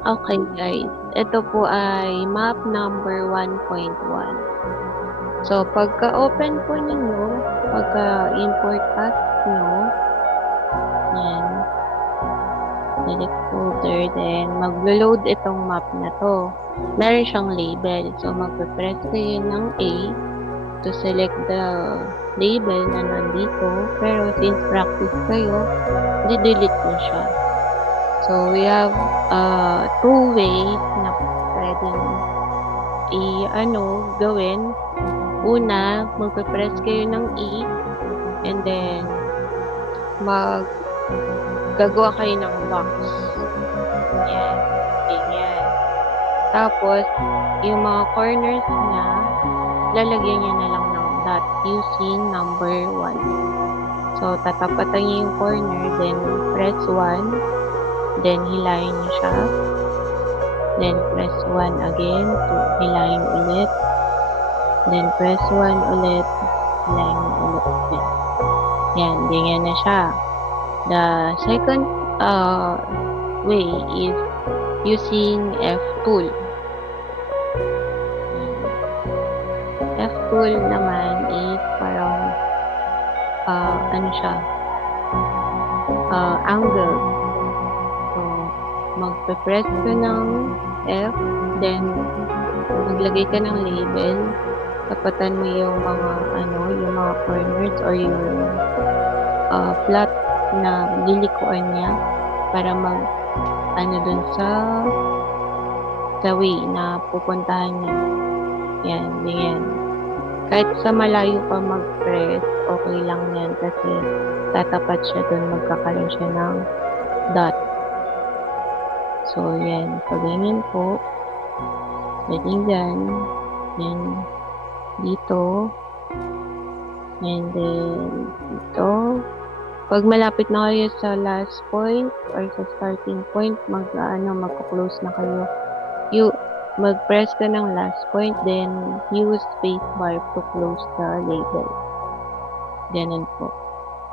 Okay guys, ito po ay map number 1.1. So, pagka-open po ninyo, pagka-import as nyo, yan, select folder, then maglo-load itong map na to. Meron siyang label. So, magpe-press kayo ng A to select the label na nandito. Pero since practice kayo, di-delete nyo siya. So, we have two ways na pwedeng gawin. Una, magpe-press kayo ng E and then gagawa kayo ng box. Yan, ganyan. Tapos, yung mga corners niya, lalagyan niyo na lang ng dot using number 1. So, tatapatan niyo yung corner, then press 1, then hilahin niyo siya. Then, press 1 again to hilahin ulit. Then, press 1 ulit, hilahin ulit. Yan, ganyan na siya. The second way is using F tool. F tool naman is parang angle. So, magpe-press ka ng F, then maglagay ka ng label, tapatan mo yung mga corners or yung flat na lilikuan niya para dun sa way na pupuntahan niya. Yan, ganyan. Kahit sa malayo pa mag-press, okay lang yan kasi tatapat siya dun, magkakaroon siya ng dot. So, yan. Pag ganyan po, pwedeng yan. Yan. Dito. And then, dito. Pag malapit na kayo sa last point or sa starting point, magko-close na kayo. Mag-press ka ng last point, then use spacebar to close the label. Ganun po.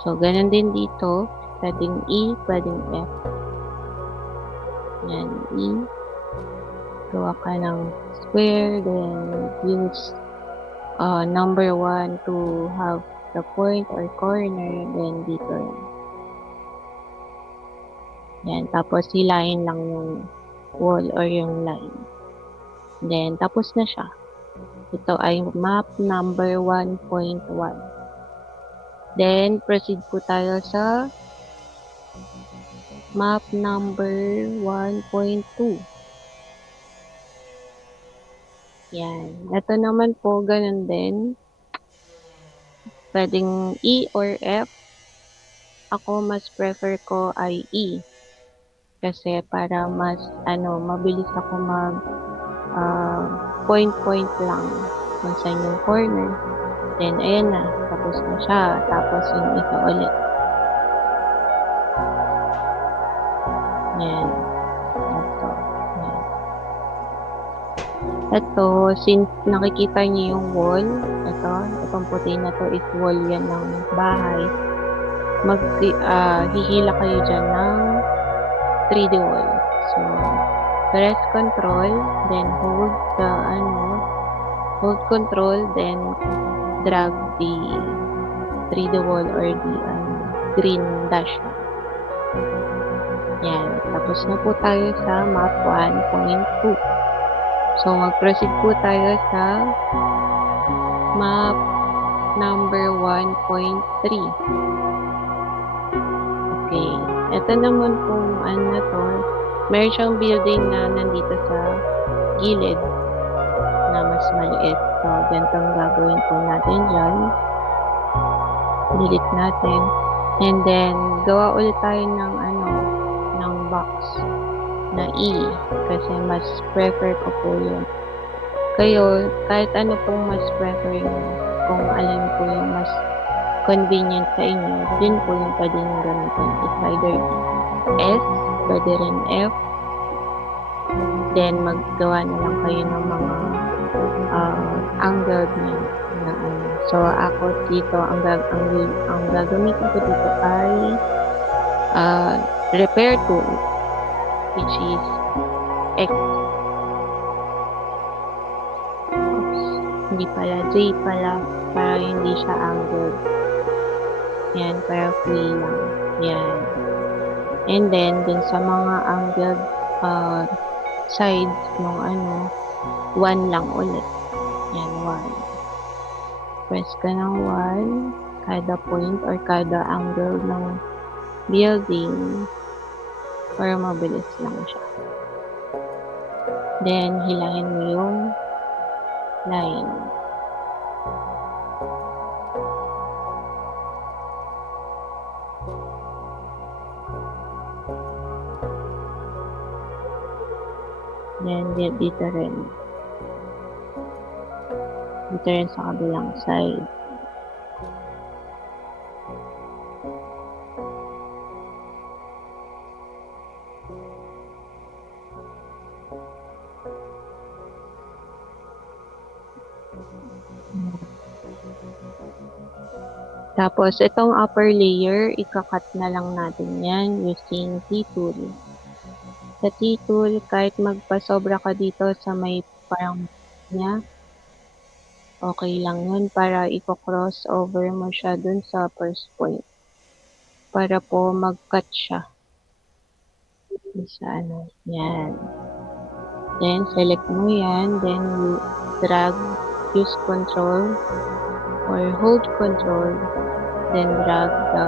So, ganun din dito. Pwedeng E, pwedeng F. Yan, E. Gawa ka ng square, then use number 1 to have the point or corner, then dito. Yan, tapos hilahin lang yung wall or yung line. Then, tapos na siya. Ito ay map number 1.1. Then, proceed po tayo sa map number 1.2. Yan. Ito naman po, ganun din. Pwedeng E or F. Ako, mas prefer ko ay E. Kasi para mas, mabilis ako point-point lang kung saan yung corner. Then, ayan na. Tapos na siya. Tapos yung isa ulit. Yan. Ito. Yan. Ito, since nakikita niyo yung wall, itong puti na to is wall yan ng bahay. Hihila kayo dyan ng 3D wall. So, press control, then hold control, then drag the 3D wall or the green dash. Yan. Tapos na po tayo sa map 1.2. So, mag-proceed po tayo sa map number 1.3. Okay. Ito naman kung meron siyang building na nandito sa gilid na mas maliit. So, ganitong gagawin po natin dyan. Delete natin. And then, gawa ulit tayo ng box na E. Kasi mas prefer ko po yun. Kayo, kahit ano pong mas prefer nyo, kung alin po yung mas convenient sa inyo, din po yung pwede nyo gamitin. It's either S, pwede rin F, then maggawa na lang kayo ng mga angled na So, ako dito, ang gagamitin ko dito ay repair tool, which is X. Oops, hindi pala. J pala. Para hindi siya angled. Yan, para free lang. Yan. And then, dun sa mga angled sides ng 1 lang ulit. Yan, 1. Press ka ng 1, kada point or kada angle ng building para mabilis lang siya. Then, hilangin mo yung line. Then, dito rin. Dito rin sa kabilang side. Tapos, itong upper layer, ikakat na lang natin yan using T-tool. Sa T-tool, kahit magpasobra ka dito sa may parang niya, okay lang yun para i-cross over mo siya dun sa first point. Para po mag-cut siya. Sa yan. Then, select mo yan. Then, you drag, use control, or hold control. Then, drag the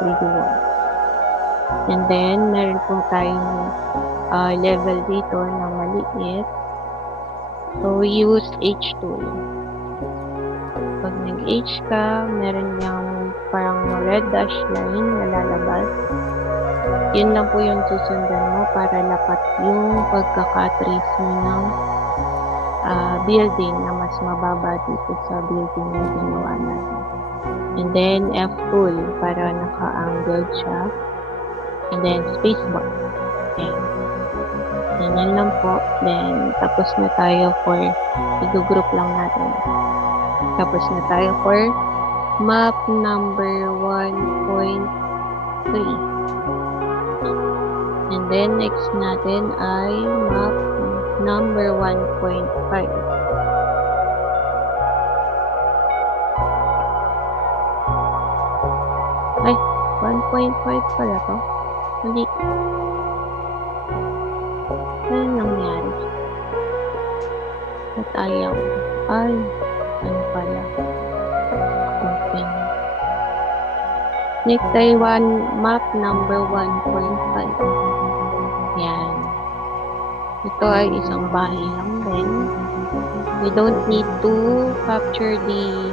3D wall. And then, meron po tayong level dito na maliit. So, use H tool. Pag nag-H ka, meron yung parang red dash line na lalabas. Yun lang po yung susundan mo para lapat yung pagkakatrace mo ng building na mas mababa dito sa building na ginawa natin. And then, F tool para naka-angled siya. And then, spacebar. Okay. Ganyan lang po. Then, tapos na tayo for, i-group lang natin. Tapos na tayo for map number 1.3. And then, next natin ay map number 1.5. Ay, 1.5 pala to. Mali. Ano nangyari? At ayaw. Ay, ano pala? Open. Next ay map number 1.5. Yan. Ito ay isang bahay lang din. We don't need to capture the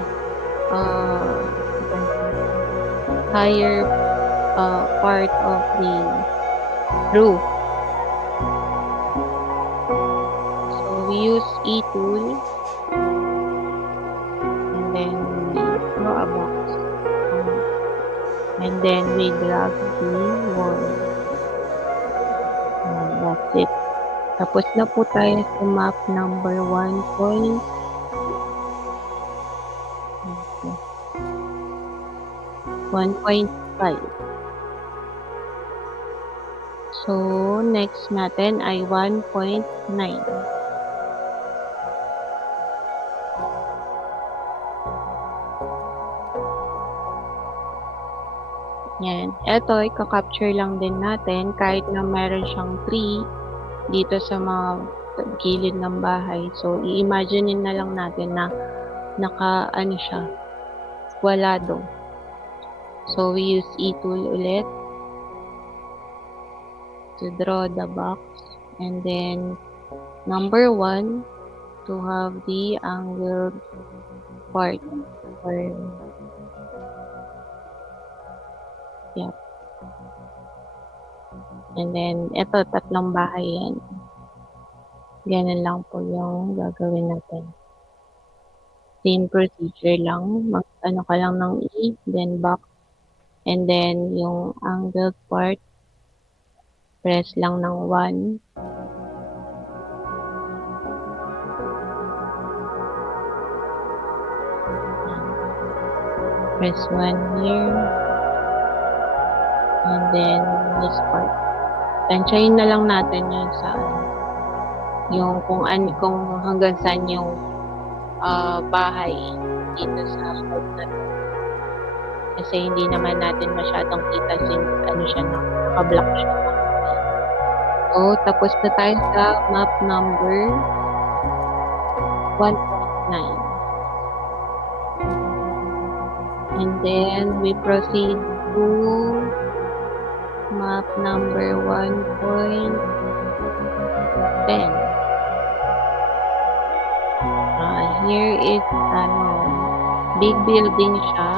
higher part of the roof. So we use E tool and then we draw a box and then we drag the wall. And that's it. Tapos na po tayo sa map number 1.5. So, next natin ay 1.9. Yan. Ito, i-capture lang din natin kahit na meron siyang tree dito sa mga gilid ng bahay. So, i-imaginein na lang natin na naka-ano siya, walado. So, we use E tool ulit to draw the box. And then, number 1, to have the angled part. Or, yeah. And then, ito, tatlong bahay yan. Ganun lang po yung gagawin natin. Same procedure lang. Mag-ano ka lang ng E, then box. And then, yung angled part, press lang ng 1. Press 1 here. And then, this part. Tansyahin na lang natin yun sa yung kung hanggang saan yung bahay dito sa part na to. Kasi hindi naman natin masyadong kita since ano siya na, naka-block siya. So, tapos na tayo sa map number 1.9. And then, we proceed to map number 1.10. Here is, big building siya.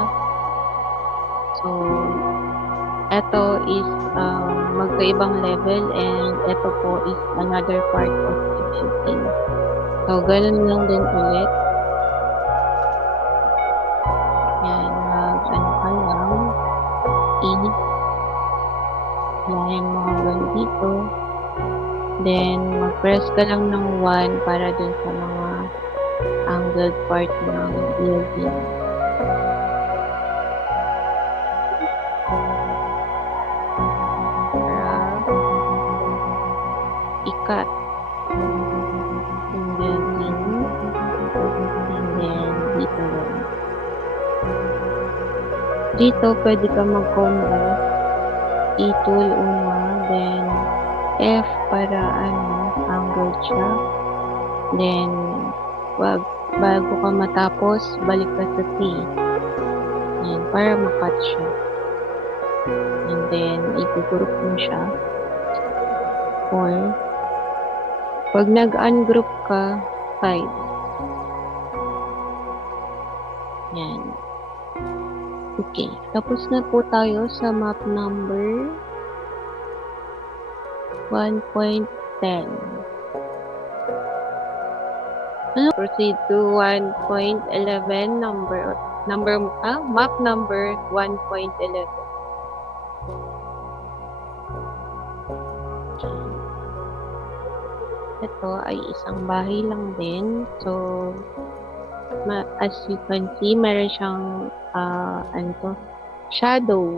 So, ito is magkaibang level and ito po is another part of the building. So, ganun lang din ulit. Yan, ano ka lang. Yan, mo hanggang dito. Then, mag-press ka lang ng 1 para dun sa mga angled part ng building. Ikat yung building, and then dito rin. Dito pwede ka mag-combo, E-tool una, then F para angled siya, then bago ka matapos balik ka sa T, yan, para makat siya, and then i-group mo siya, or pag nag-ungroup ka, 5. Yan. Okay. Tapos na po tayo sa map number 1.10. Proceed to 1.11 map number 1.11. Ito ay isang bahay lang din. So, as you can see, meron siyang shadow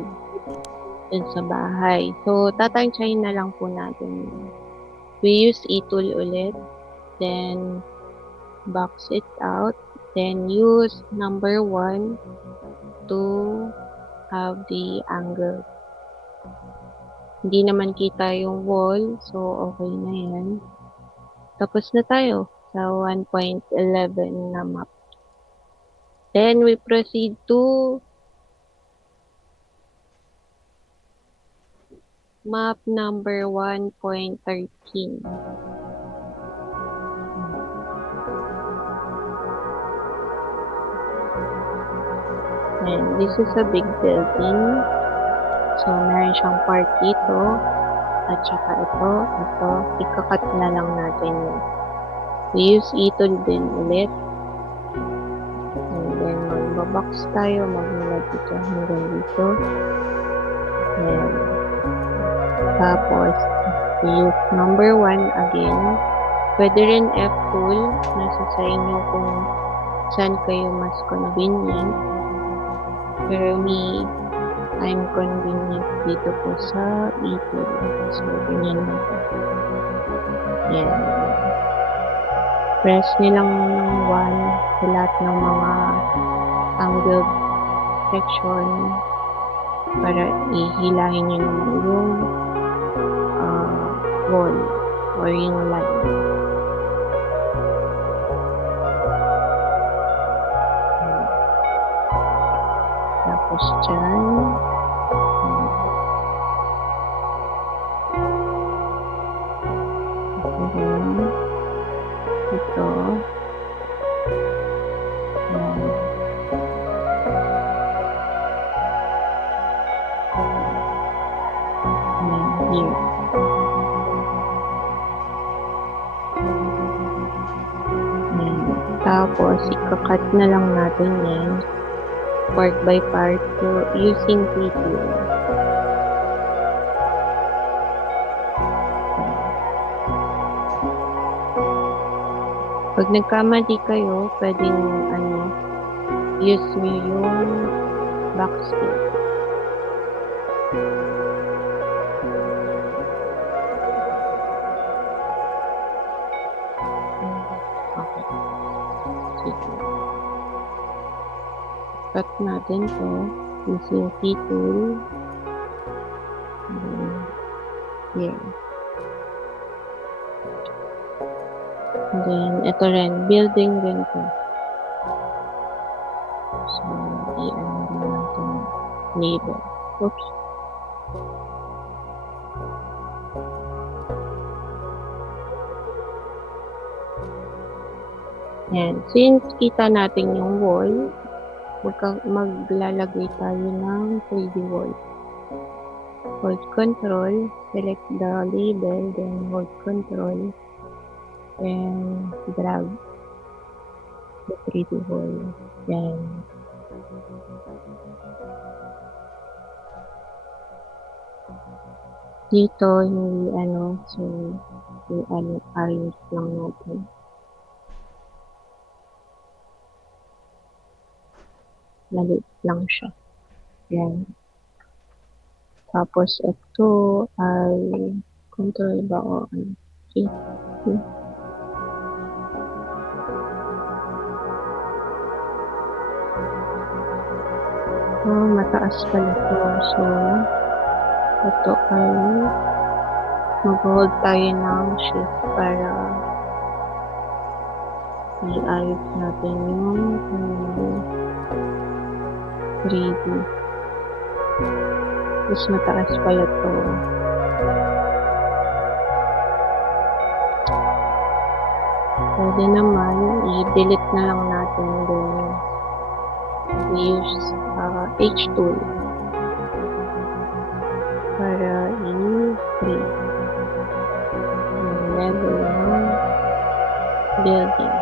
dun sa bahay. So, tatansyahin na lang po natin. We use E-tool ulit. Then, box it out. Then, use number 1 to have the angle. Hindi naman kita yung wall. So, okay na yan. Tapos na tayo sa 1.11 na map. Then, we proceed to map number 1.13. And this is a big building. So, meron siyang part dito. At saka ito. Ikakat na lang natin yun. We use E-tool din ulit. And then, magbabox tayo. Magmula dito hanggang dito. And tapos, use number 1 again. Pwede rin F-tool. Nasa sa inyo kung saan kayo mas convenient. Pero I'm convenient dito po sa E-tool. So, ganyan lang po. Yan. Press nyo lang ng 1 sa lahat ng mga angled section para ihilahin nyo naman yung wall or yung line. Tapos dyan, ito, here. Tapos, ikakat na lang natin yan part by part using T-tool. Pag nagkamali kayo, pwedeng use nyo yung backspace. cut natin 'to using T-tool. Here. And then ito rin, building rin 'to. So, i-ano rin natin label. Oops. Yan. Since kita natin yung wall, maglalagay tayo ng 3D wall. Hold Control, select the label, then hold Control, and drag the 3D wall. Yan. Dito, hindi so, ayos lang natin. Maliit lang siya. Yan. Tapos, ito ay control ba o ano? Okay. Mataas pala ito. So, ito ay mag-hold tayo ng shift para i-ayos natin yung 3D. Mas mataas pala ito. Pwede naman, i-delete na lang natin din. Use H tool para i-free yung level ng building.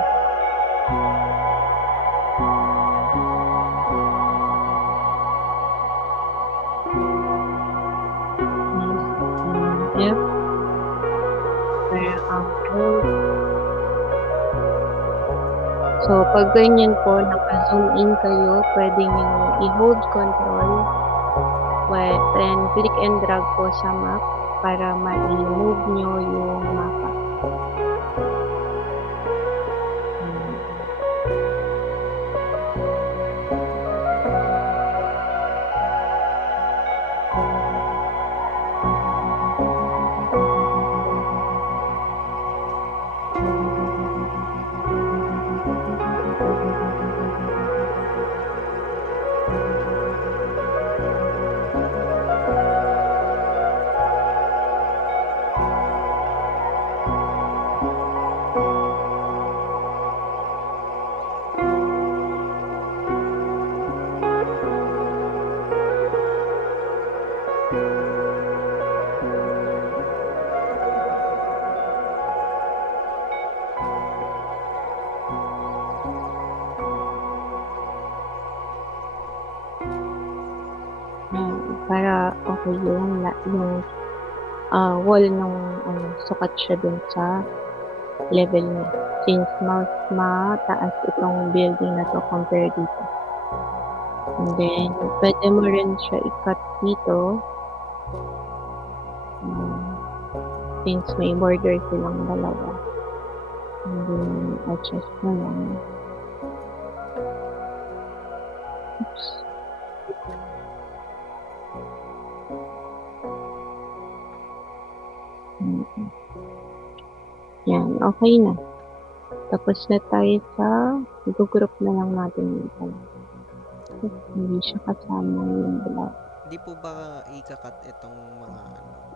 F para output. So, pag ganyan po, naka-zoom in kayo, pwede nyo i-hold control then click and drag po sa map para ma-move nyo yung mapa. Para okay yung wall nung sukat siya dun sa level niya. Since mas mataas itong building na to compare dito. And then, pwede mo rin siya i-cut dito. Since may border silang dalawa. And then, adjust na lang. Oops. Yan, okay na. Tapos na tayo sa group na lang natin dito. Hindi siya kasama yung black. Hindi po ba ika-cut itong mga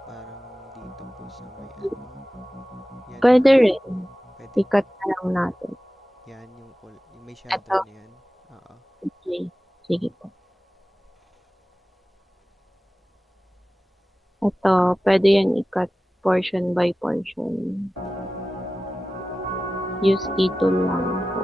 parang dito po sa may yan. Pwede rin. Pwede. I-cut na lang natin. Yan, yung may shadow na yan. Oo. Okay. Sige po. Ito, pwede yan i-cut portion by portion. Use T-tool lang po.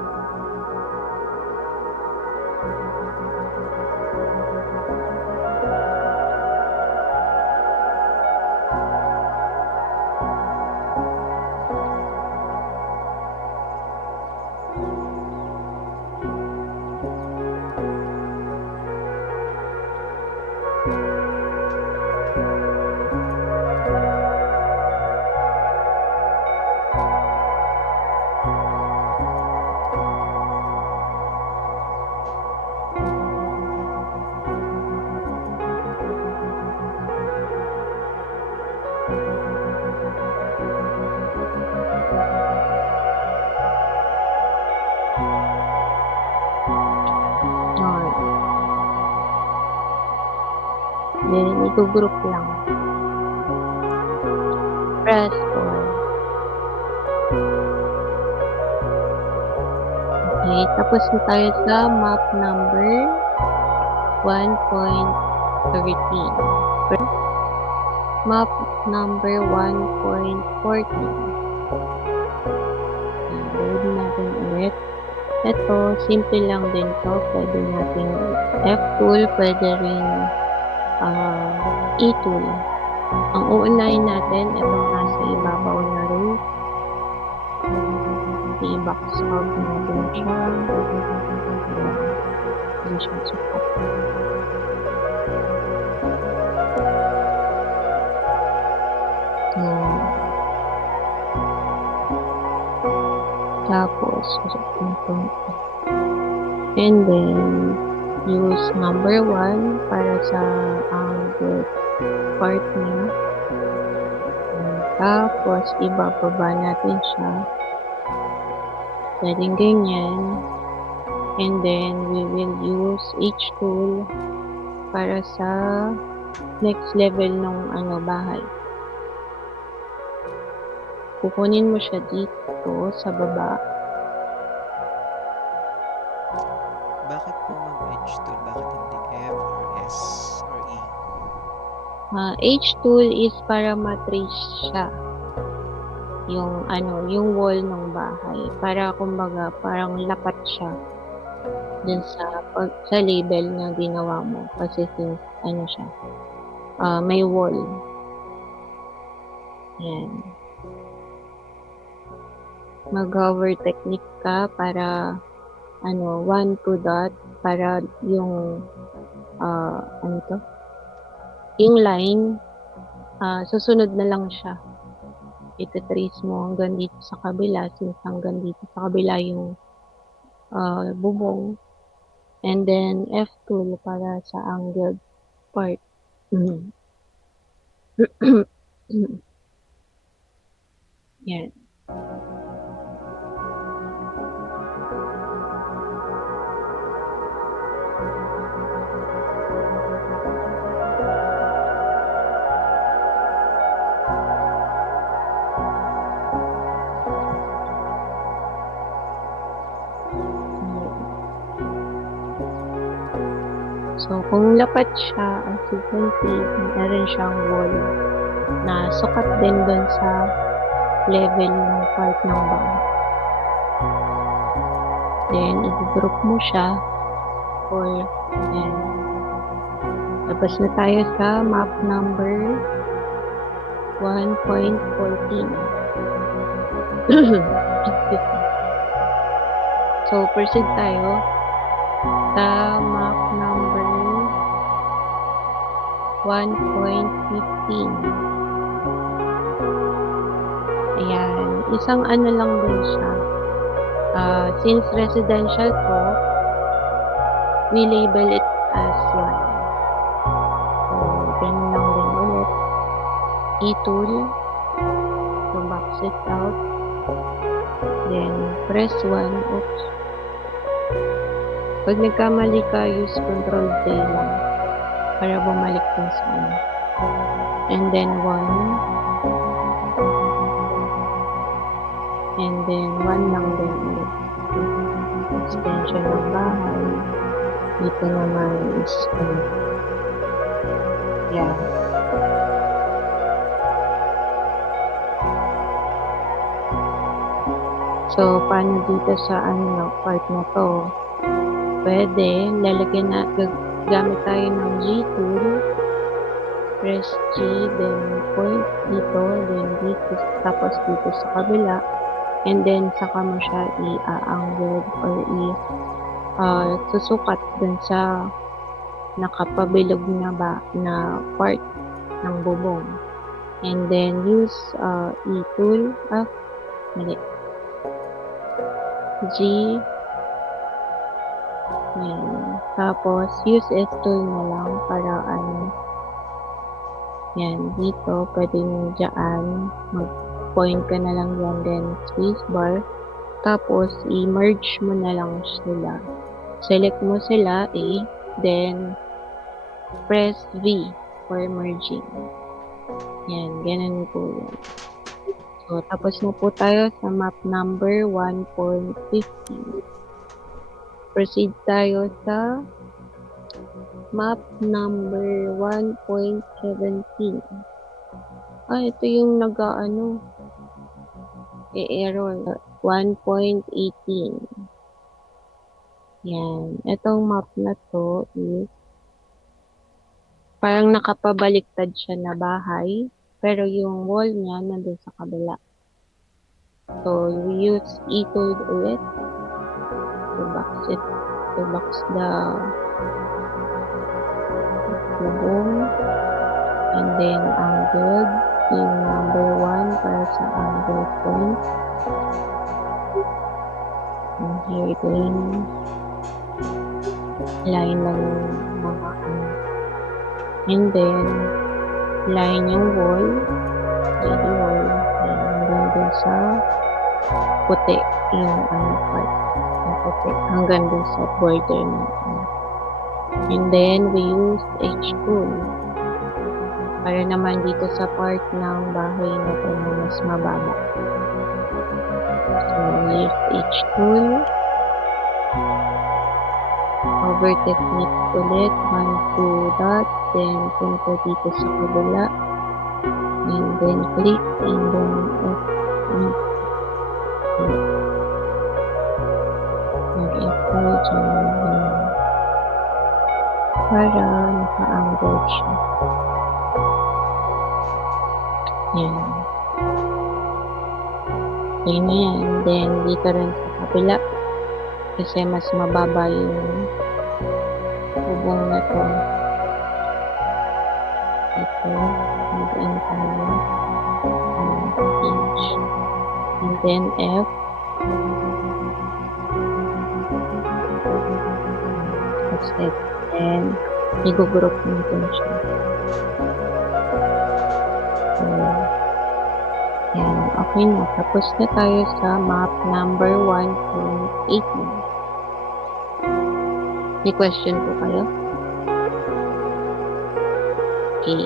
Then, i-group lang. Press 4. Okay, tapos na tayo sa map number 1.13. Map number 1.14. Load natin ulit. Ito, simple lang din to. Pwede natin F-tool, pwede rin E-tool. Ang uunahin natin, itong nasa ibabaw na row. I-box out natin siya. Hindi siya sukat. Tapos, and then, use number 1 para sa angle part niya. Tapos, ibababa natin siya. Pwedeng ganyan. And then, we will use H tool para sa next level ng bahay. Kukunin mo siya dito sa baba. Bakit po mag-H tool? Bakit hindi F or S or E? H tool is para matrace siya yung yung wall ng bahay. Para kumbaga parang lapat siya dun sa label na ginawa mo. Kasi since siya, may wall. Yan. Mag-hover technique ka para 1, 2 dot para yung yung line susunod na lang siya. Ite-trace mo hanggang dito sa kabila, since hanggang dito sa kabila yung bubong. And then F tool para sa angled part. Yan. So, kung lapat siya, as you can see, meron siyang wall na sukat din doon sa level ng part ng bahay. Then, i-group mo siya for yan. Tapos na tayo sa map number 1.14. So, proceed tayo sa map number 1.15. Ayan. Isang lang din siya. Since residential to, we label it as 1. So, ganun lang din ulit. E-tool to box it out. Then, press 1. Oops. Pag nagkamali ka, use Control J lang para bumalik dun sa And then 1. And then 1 lang din ulit. Extension ng bahay. Dito naman is yeah. So, paano dito sa part na to? Pwede, lalagyan gamit tayo ng G tool. Press G, then point dito, then dito, tapos dito sa kabila. And then, saka mo siya i-angle or susukat dun sa nakapabilog na part ng bubong. And then, use E-tool. Mali. G. Yan. Tapos, use S-tool na lang para yan, dito, pwede nyo dyan, mag-point ka na lang yan, then spacebar. Tapos, i-merge mo na lang sila. Select mo sila, then, press V for merging. Yan, ganun po yan. So, tapos na po tayo sa map number 1.15. Proceed tayo sa map number 1.17. Ito yung error. 1.18. Yan. Itong map na to is parang nakapabaliktad siya na bahay, pero yung wall niya nandun sa kabila. So, we use e-code ulit to box the bubong, and then angled yung number 1 para sa angle point. And here again, line lang yung mga and then line yung wall, and hanggang dun sa puti yung part yung puti hanggang dun sa border natin. And then we use H tool para naman dito sa part ng bahay na ito na mas mababa. So we use H tool, over technique ulit, 1, 2 dot, then punta dito sa kabila, and then click, and then mag-apply dyan para naka-angle siya. Yan. Okay na yan. Then dito rin sa kabila kasi mas mababa yung bubong na to. Ito, mag-ano tayo. And then F. That's it. And i-group natin siya. So, yan. Okay na. Tapos na tayo sa map number 1.18. May question po kayo? Okay.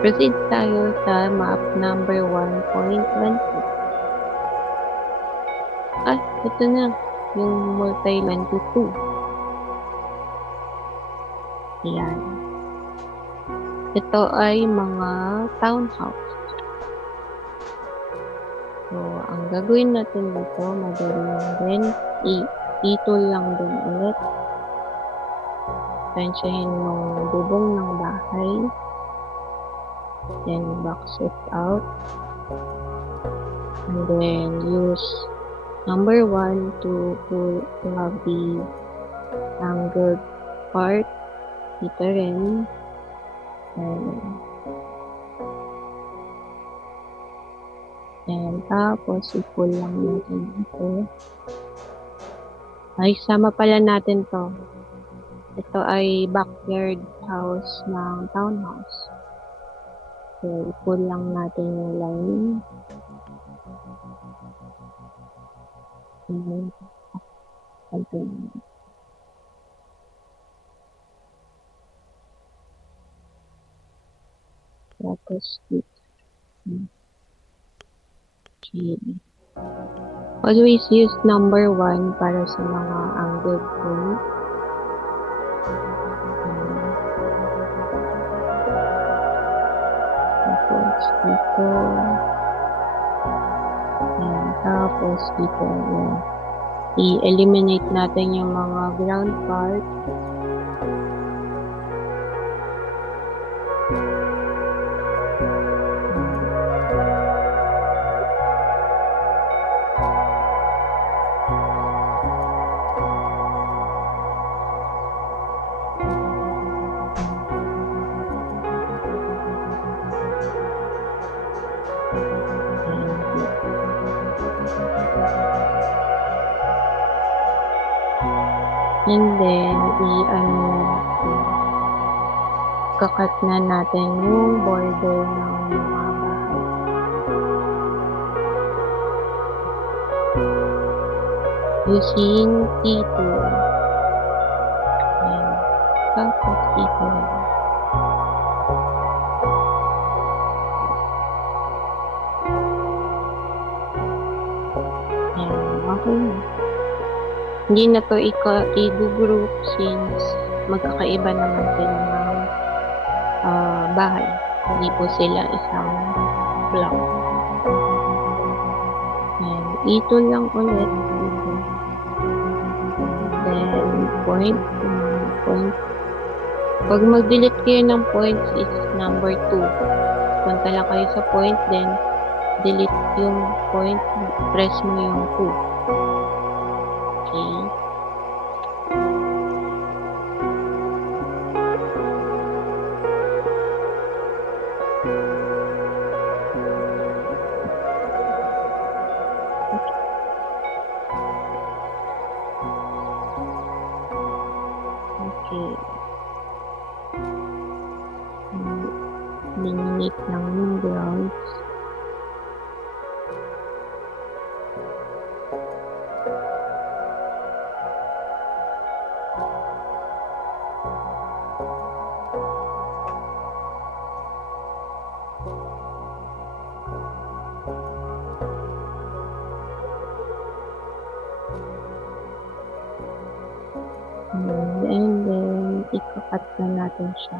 Proceed tayo sa map number 1.20. Ito na. Yung multi-22. Yan. Ito ay mga townhouse. So, ang gagawin natin dito, madali lang din. I-tool lang din ulit. Tansyahin yung bubong ng bahay. Then, box it out. And then, use number 1 to have the angled part. Dito rin. And tapos, i-pull lang natin ito. Ay, sama pala natin to. Ito ay backyard house ng townhouse. So, i-pull lang natin yung line. Tapos, okay. Always use number 1 para sa mga angled point. Tapos dito. Tapos dito. I-eliminate natin yung mga ground part. And then, kakat na natin yung border ng mga bahay. Using T2. Ayan. Tapos dito. Hindi na to i-group since magkakaiba naman sila ng bahay. Hindi po sila isang block. And ito lang ulit dito. Then point. Pag mag-delete kayo ng points is number 2. Punta lang kayo sa point, then delete yung point, press mo yung 2. Okay. Okay. Eliminate lang yung grounds. And then, ikakat na natin siya.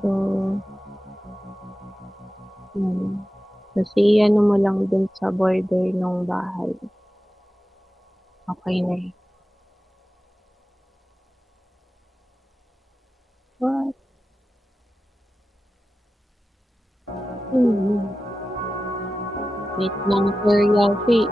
So, kasi ano mo lang dun sa border ng bahay. Okay na eh. What? Wait lang, Sir Yalfi.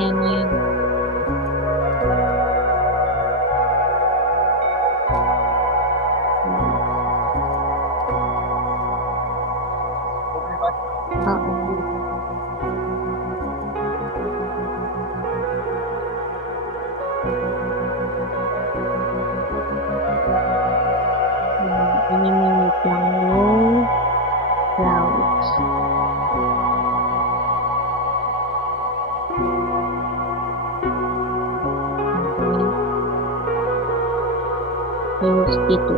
Ayan na yun. Eliminate lang yung clouds. Use T2.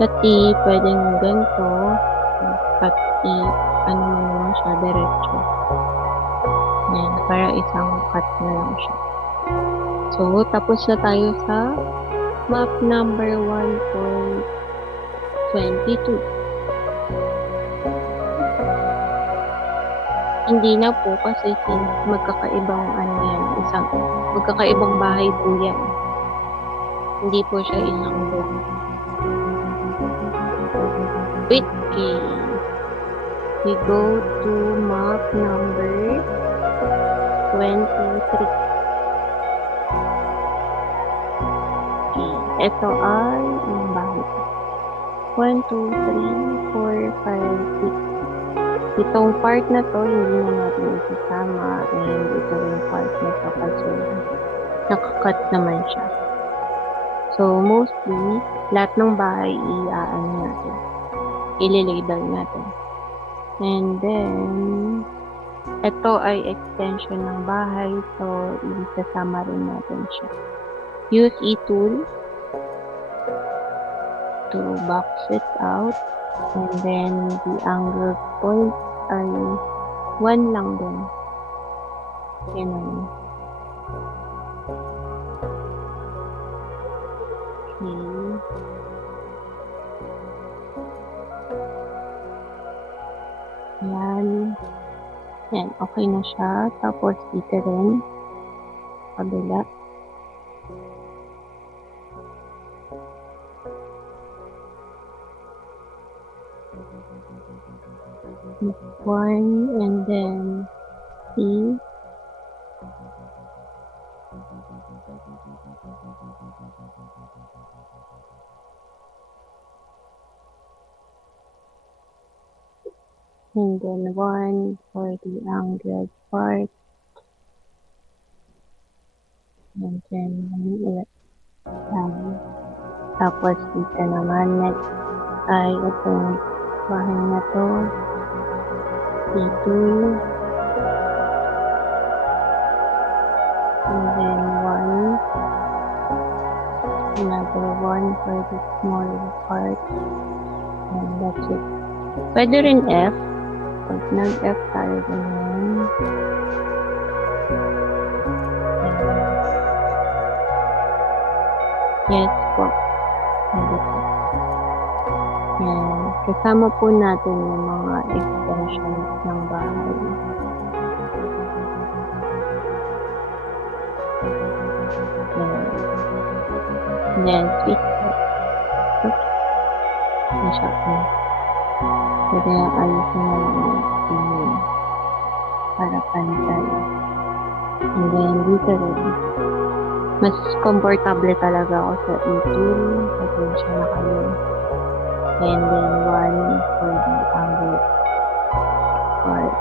Sa T, pwedeng ganito. At ano mo naman siya, diretso. Yan, para isang cut na lang siya. So, tapos na tayo sa map number 1.22. Hindi na po kasi since magkakaibang magkakaibang bahay po yan. Hindi po siya isang block. Wait, okay. We go to map number 23. Okay. Ito ay yung bahay. 1, 2, 3, 4, 5, 6. Itong part na to, hindi na natin isasama. And ito yung part na to kasi nakakat naman siya. So, mostly, lahat ng bahay natin. Ililabel natin. And then, ito ay extension ng bahay. So, isasama rin natin siya. Use E-tool to box it out. And then, the angle point ay 1 lang din. Ganun. Okay. Yan. Yan. Okay na siya. Tapos, dito rin. Kabila. One, and then C. and then 1 for the angled part, and then 1 ulit. Tapos dito naman next ay itong bahay na to, dito, and then 1, another 1 for the small part, and that's it. Pwede rin F, pag nag-F tayo ganyan. Yes po. Pwede po. Yan. Kasama po natin yung mga extensions ng bahay. Yan. Then, switch po. Oops. Nasya po. Pwede ayusin na lang natin para pantay. And then, dito rin. Mas komportable talaga ako sa E2. Pasensya na kayo. And then 1 for the angle part.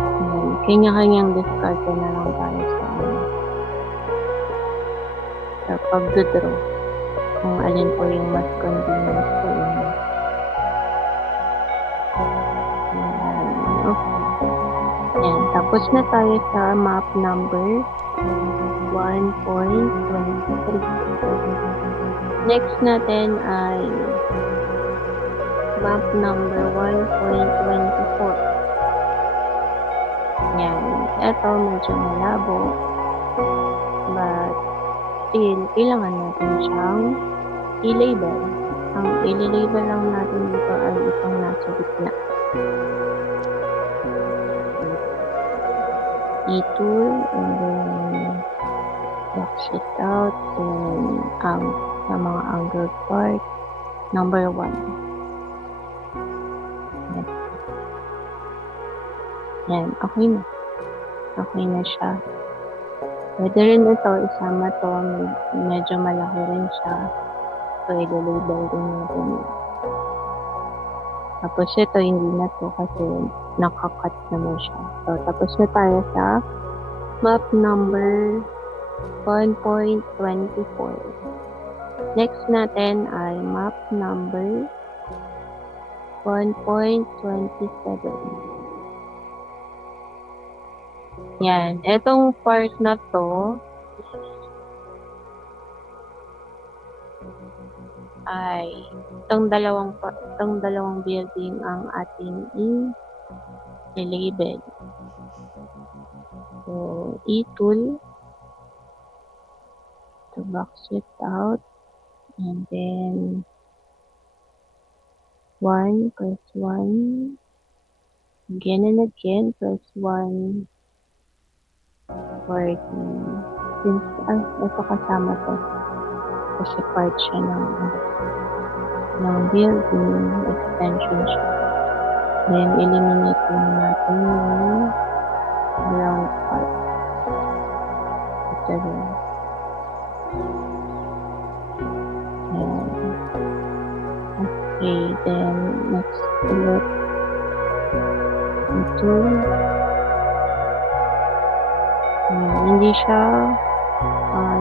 And kanya-kanyang discard na lang tayo sa pag-draw. Kung alin po yung mas convenient sa inyo. Okay. Yan. Tapos na tayo sa map number 1.23. Next natin ay map number 1.24. Yan. Ito medyo malabo. But still, kailangan natin siyang i-label. Ang i-label lang natin dito ay itong nasa gitna. E-tool, and then box it out, and sa mga angled part, number 1. Yan, okay na. Okay na siya. Pwede rin ito, isama to, medyo malaki rin siya. So, i-label din natin. Tapos ito, hindi na to kasi nakakat naman siya. So, tapos na tayo sa map number 1.24. Next natin ay map number 1.27. Yan. Etong part na to ay itong dalawang building ang ating i-label. So, E-tool to box it out, and then 1 plus 1, again and again, plus 1 for the, since ito kasama to kasi part siya ng building extension siya. Then, eliminate natin yung ground part. Ito rin. Okay, then next ulit. Ito.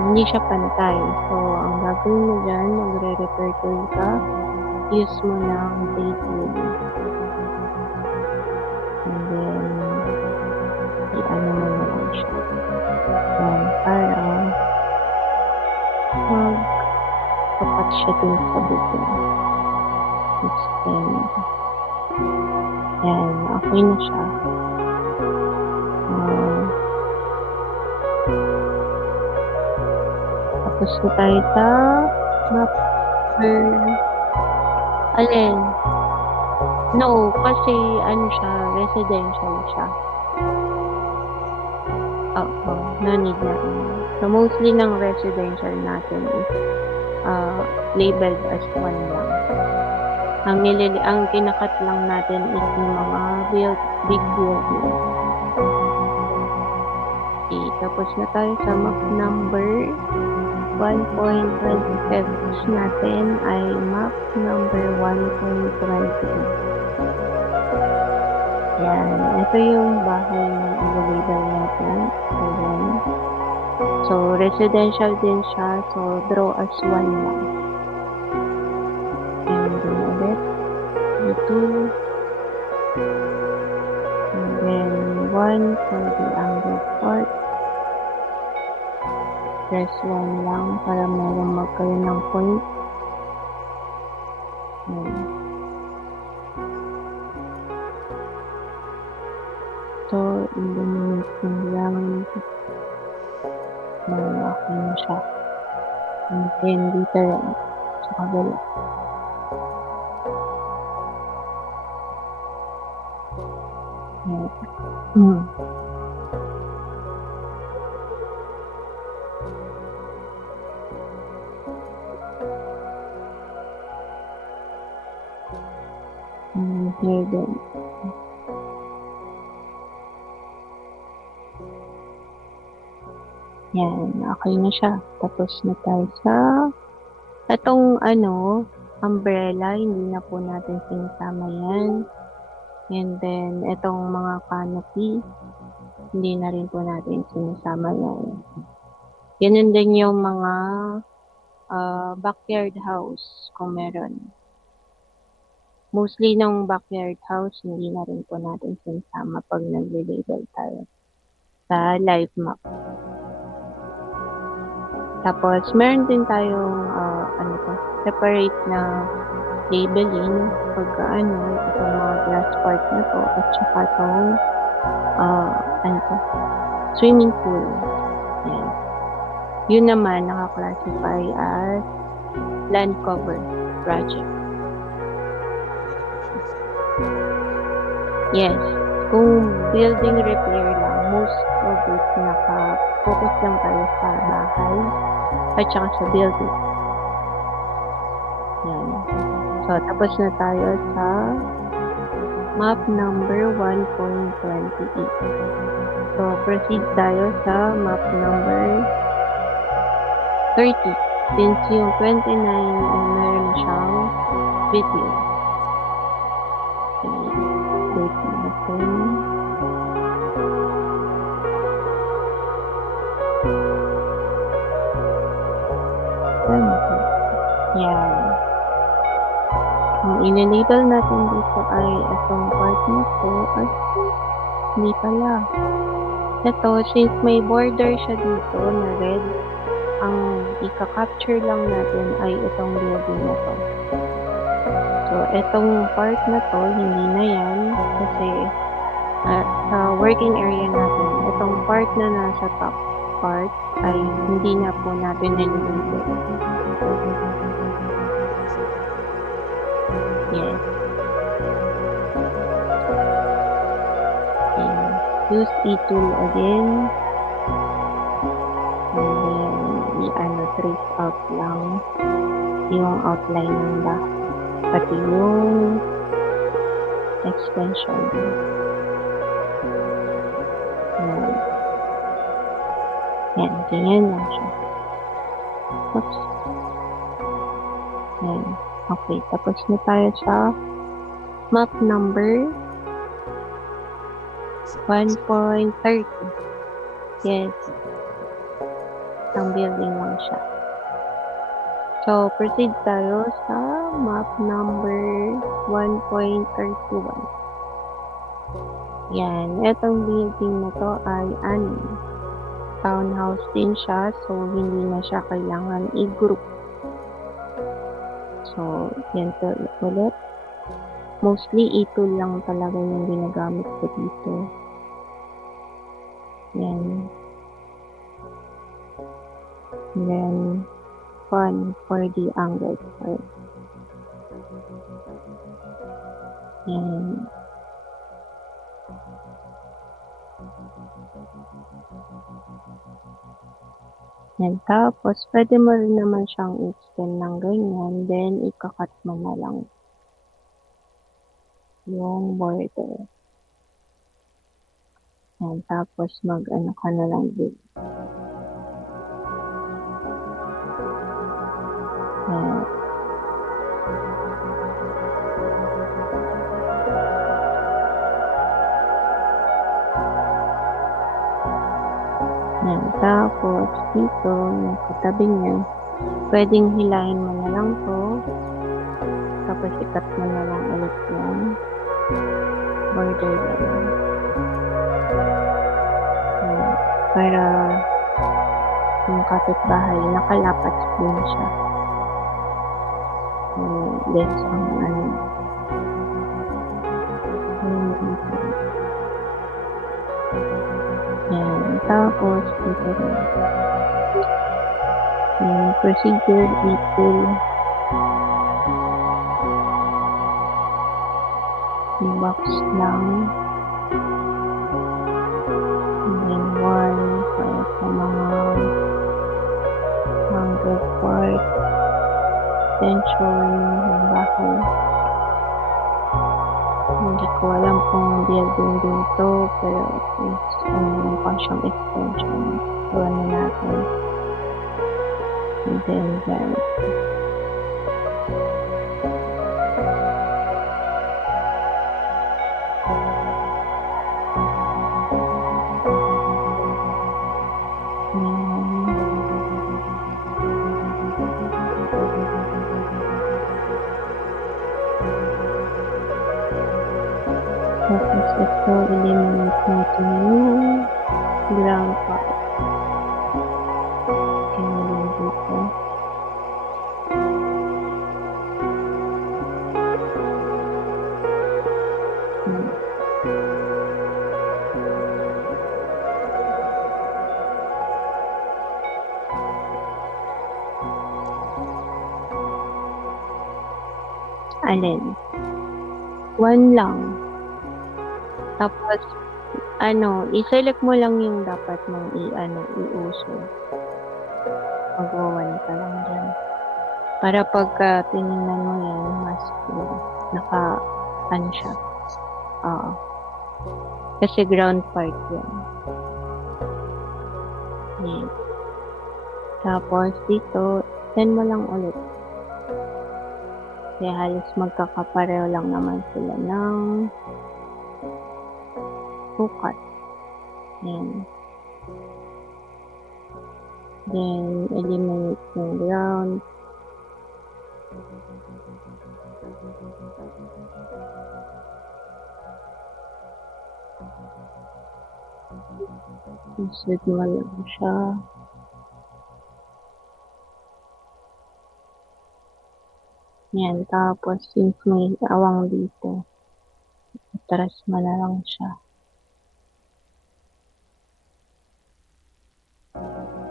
Hindi siya pantay. So, ang gagawin mo dyan, magre-refer tool ka, use mo ng date. And then, i-ano mo na lang siya. Yan, para magpapat siya dun sa button. Extend. Yan, okay na siya. Tapos na tayo sa map alin? No, kasi ano siya, residential siya. No need na. So, mostly ng residential natin is labeled as 1 lang. Ang kinakat lang natin is yung mga big building. Okay, tapos na tayo sa map number 1.25 natin ay map number 1.28. Yan. Ito yung bahay ng i-label natin. Ayan. So, residential din siya. So, draw as 1 lang. And then ulit. E2. And then 1 for the angled part. Press 1 lang para mayroong magkaroon ng point. Ayan. So, illuminate ko lang malaki na siya. And then, dito rin sa kabila. Ayan. Here din. Yan, okay na siya. Tapos na tayo sa itong umbrella, hindi na po natin sinasama yan. And then, itong mga canopy, hindi na rin po natin sinasama yan. Ganun din yung mga backyard house, kung meron. Mostly ng backyard house, hindi na rin po natin sinasama pag nag-label tayo sa live map. Tapos, meron din tayong separate na labeling pagka itong mga glass part na to at saka itong swimming pool. Yan. Yun naman naka-classify as land cover project. Yes. Kung building repair lang, most of it naka-focus lang tayo sa bahay at saka sa building. Yan. So, tapos na tayo sa map number 1.28. So, proceed tayo sa map number 30. Since yung 29 ay meron siyang video. Yan. Ang in-label natin dito ay itong part na to at hindi pala. Ito, since may border siya dito na red, ang ika-capture lang natin ay itong building na to. So, itong part na to, hindi na yan kasi sa working area natin, itong part na nasa top part ay hindi na po natin nililibig. Yes. And use e-tool again. And then, trace out lang yung outline ng bahay. Pati yung extension. Yan, ganyan lang siya. Oops. Yan. Okay, tapos na tayo sa map number 1.30. Yes. Ang building lang siya. So, proceed tayo sa map number 1.31. Yan. Itong building na to ay townhouse din siya. So, hindi na siya kailangan i-group. So, yan to ulit. Mostly, e-tool lang talaga yung ginagamit ko dito. Yan. And then, 1 for the angled part. Yan. Yan. Tapos, pwede mo rin naman siyang extend ng ganyan. Then, ikakat mo na lang yung border. Yan. Tapos, ka na lang din. Yan. Tapos, dito, yung katabi niya, pwedeng hilahin mo na lang to. Tapos, ikat mo na lang ulit yan. Border lang. Yan. Para yung kapitbahay, nakalapat din siya. This ang ano. Yan. Tapos, dito rin. Yung procedure dito. Yung box lang. And then one para sa mga hunger part. Extension ng bahay. Hindi ko alam kung building din to, pero pa siyang extension. So, ano natin. And then, yan. Tapos ito, eliminate natin yung ground part. Kaya lang dito. Alin? One lang. Tapos, i-select mo lang yung dapat mong iuso. Mag-1 ka lang dyan. Para pagka tinignan mo yan, mas siya. Oo. Kasi ground part yan. Yan. Tapos, dito, send mo lang ulit. Kaya halos magkakapareho lang naman sila ng sukat. Yan. Then, eliminate yung ground. Iset mo lang siya. Yan. Tapos, since may awang dito, atras mo na lang siya.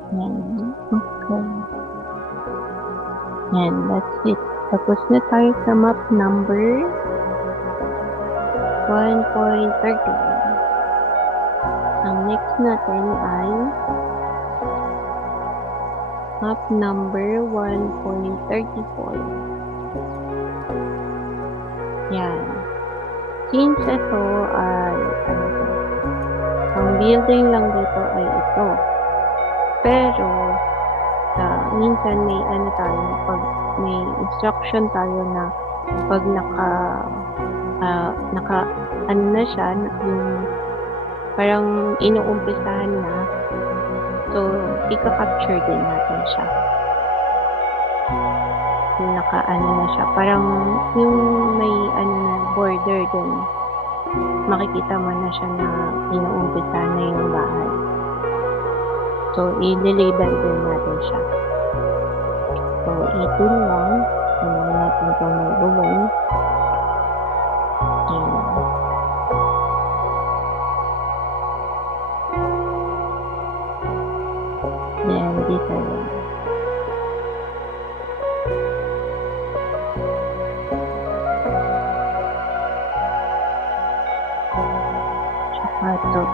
Yan. Okay. Yan. That's it. Tapos na tayo sa map number 1.30. Ang next natin ay map number 1.34. Yan. Since ito ay ang building lang dito ay ito. Pero minsan may pag may instruction tayo na pag na siya, yung parang inuumpisahan na, so ika-capture din natin siya. Yung na siya, parang yung may border din, makikita mo na siya na inuumpisahan na yung bahay. So, i-label din natin siya. So, i-tool lang. Tingnan natin kung may bubong. Then, dito lang. Tsaka ito.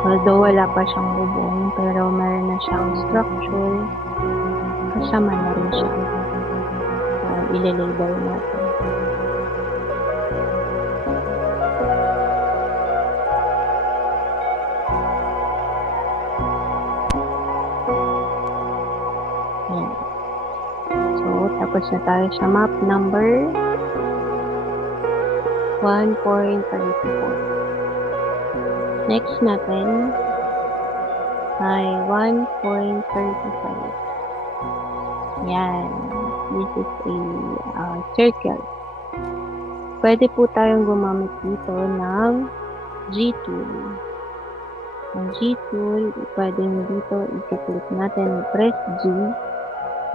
Although wala pa siyang bubong, pero meron na siyang structure. Kasama na rin siya. Ile-label natin. Yan. So, tapos na tayo sa map number 1.34. Next natin ay 1.35. Yan. This is a circle. Pwede po tayong gumamit dito ng G-tool. Ang G-tool, pwedeng dito i-click natin, press G,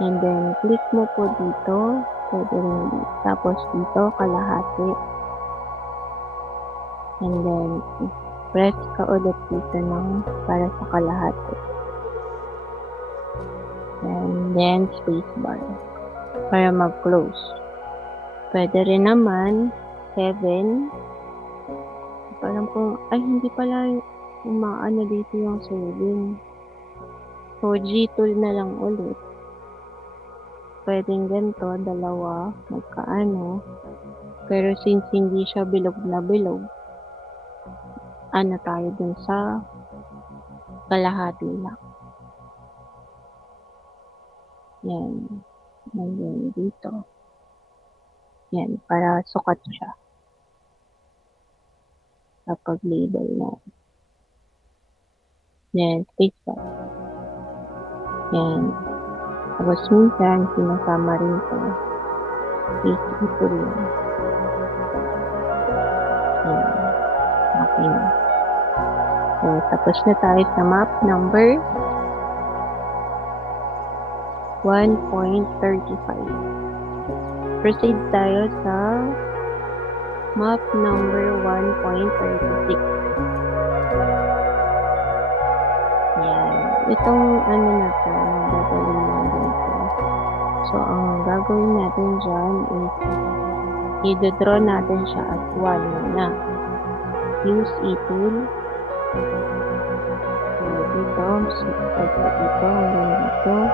and then click mo po dito, pwede rin tapos dito, kalahati. And then, press ka ulit dito ng para sa kalahati. And then, spacebar para mag-close. Pwede rin naman, 7. Parang kung, ay hindi pala umaano dito yung 7. So, G-tool na lang ulit. Pwedeng ganito, dalawa, magkaano. Pero since hindi siya bilog na bilog, ano tayo dun sa kalahati lang. Yan. And then dito. Yan, para sukat siya. Kapag label na. Yan, space bar. Yan. Tapos minsan, sinasama rin to. Space ito rin. Yan. Okay na. So, tapos na tayo sa map number 1.35. Proceed tayo sa map number 1.36. Yan. Itong ano na to, gagawin natin ito. So, ang gagawin natin dyan is i-draw natin siya as 1 muna. Use E-tool. So, dito. So, dito. Hanggang dito.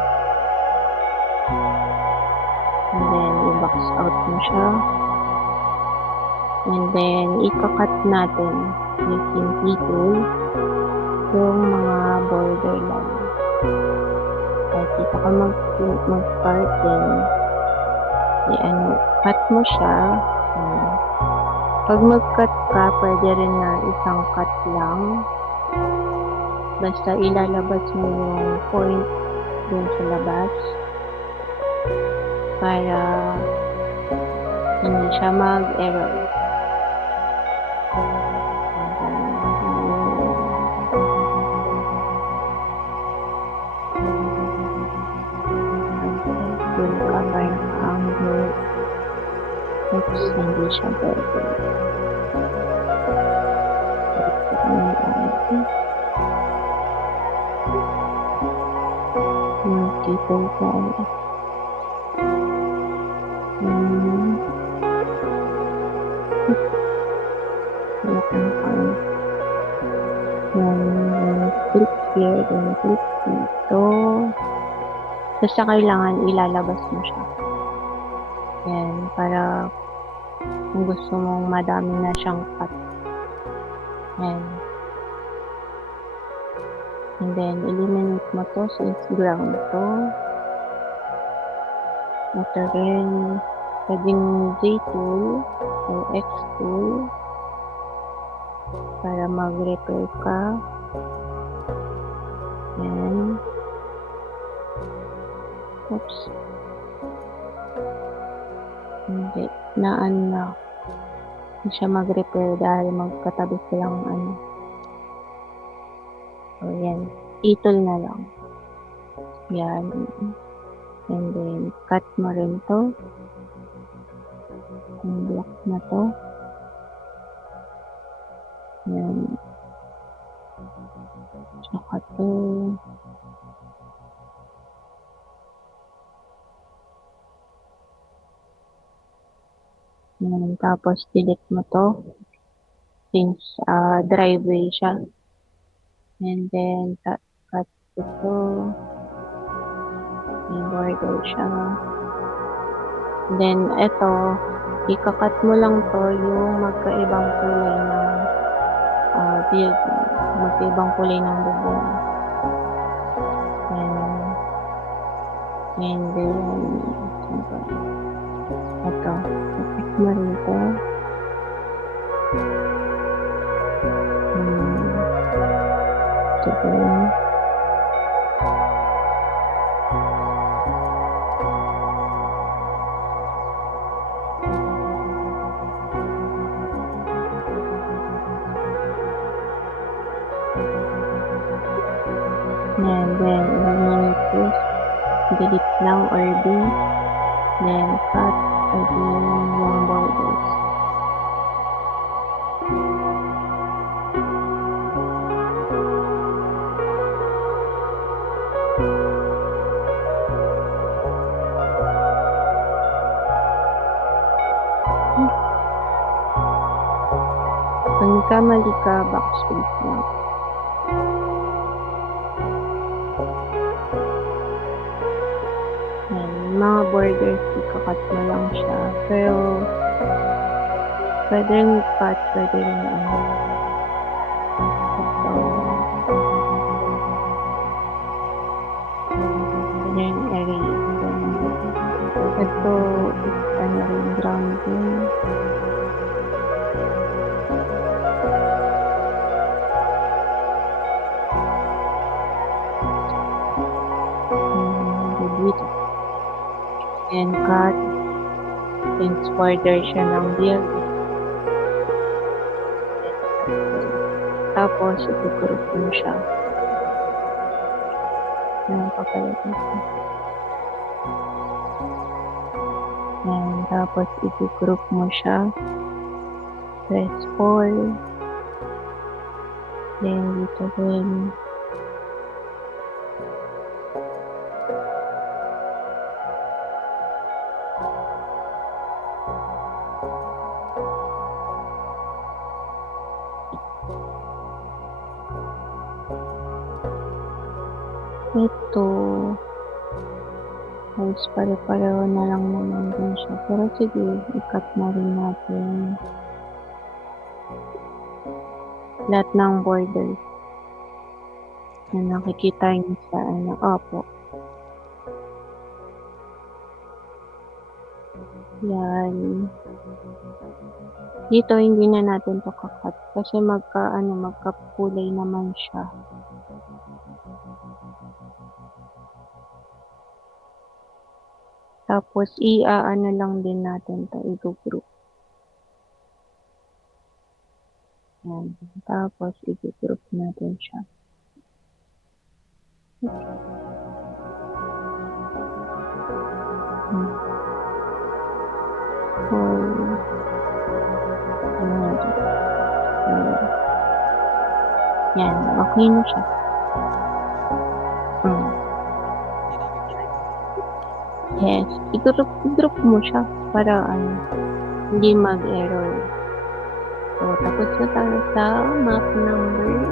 And then, i-box out mo siya. And then, ikakat natin using E-tool yung mga borderline. At dito ka mag-start din. Cut mo siya. Pag mag-cut ka, pwede rin na isang cut lang. Basta ilalabas mo yung point dun sa labas. Para hindi siya mag-error. Dun ka para ka-angle. Oops, hindi siya pwede. Dito tayo. Click here, then click dito. Basta kailangan ilalabas mo siya. Yan, para kung gusto mong madami na siyang cut. Yan. And then, eliminate mo to since ground to. Ito rin, pwedeng J-tool o X-tool para mag-repair ka. Yan. Oops. Hindi. Hindi siya mag-repair dahil magkatabi silang ano. So, yan. E-tool na lang. Yan. And then, cut mo rin to. Yung block na to. Yan. Saka to. Yan. Tapos, delete mo to. Since driveway siya. And then, cut ito. May border siya. Then, ito, ikakat mo lang to yung magkaibang kulay ng building. Magkaibang kulay ng bubong. And then, ito, ikakat mo rin to. And then, eliminate delete lang or bin. Then, cut again yung borders. Kung nagkamali ka, backspace lang. Yan, mga borders, ikakat mo lang siya. Pero, pwede rin cut, pwede rin ano. Ito. Pwede rin erase. Ito, ano rin, grounding. Delete. And cut. Since border siya ng build. Tapos, ito-group mo siya. Yan, papalitan ko. Yan, tapos ito-group mo siya. Press 4. Then, dito din. Ito, guys, pare-pareho na lang naman din siya. Pero sige, i-cut na rin natin lahat ng borders na nakikita niyo sa ano. Opo. Yan. Dito, hindi na natin to kakat kasi magkakulay naman siya. Tapos, ano lang din natin to, i-group. Yan. Tapos, i-group natin siya. Yan. Okay na siya. Yes. I-group mo siya para hindi mag-error. So, tapos na tayo sa map number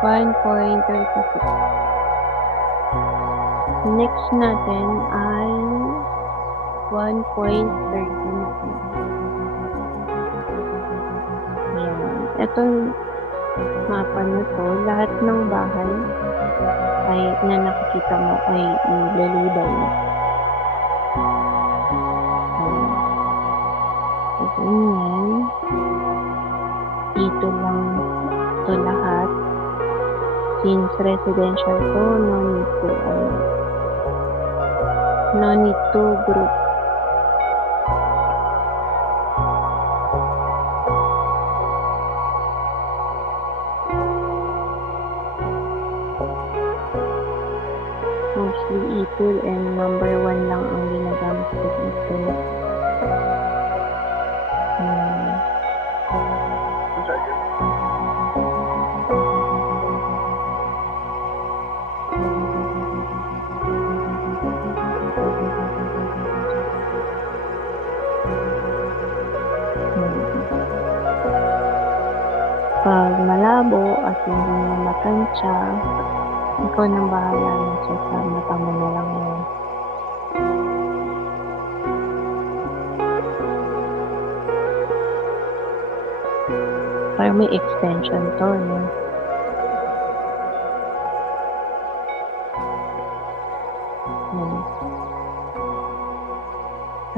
1.36. Next natin ay 1.39. Yan. Itong mapa na to, lahat ng bahay ay na nakikita mo ay ilalibay. So, ganyan. Dito lang to lahat. Since residential to, no need to group. Mostly E-tool and number 1 lang ang ginagamit ko dito. Pag malabo at hindi mo matansya, ikaw nang bahala na sa mata mo na lang yun. Parang may extension to, no?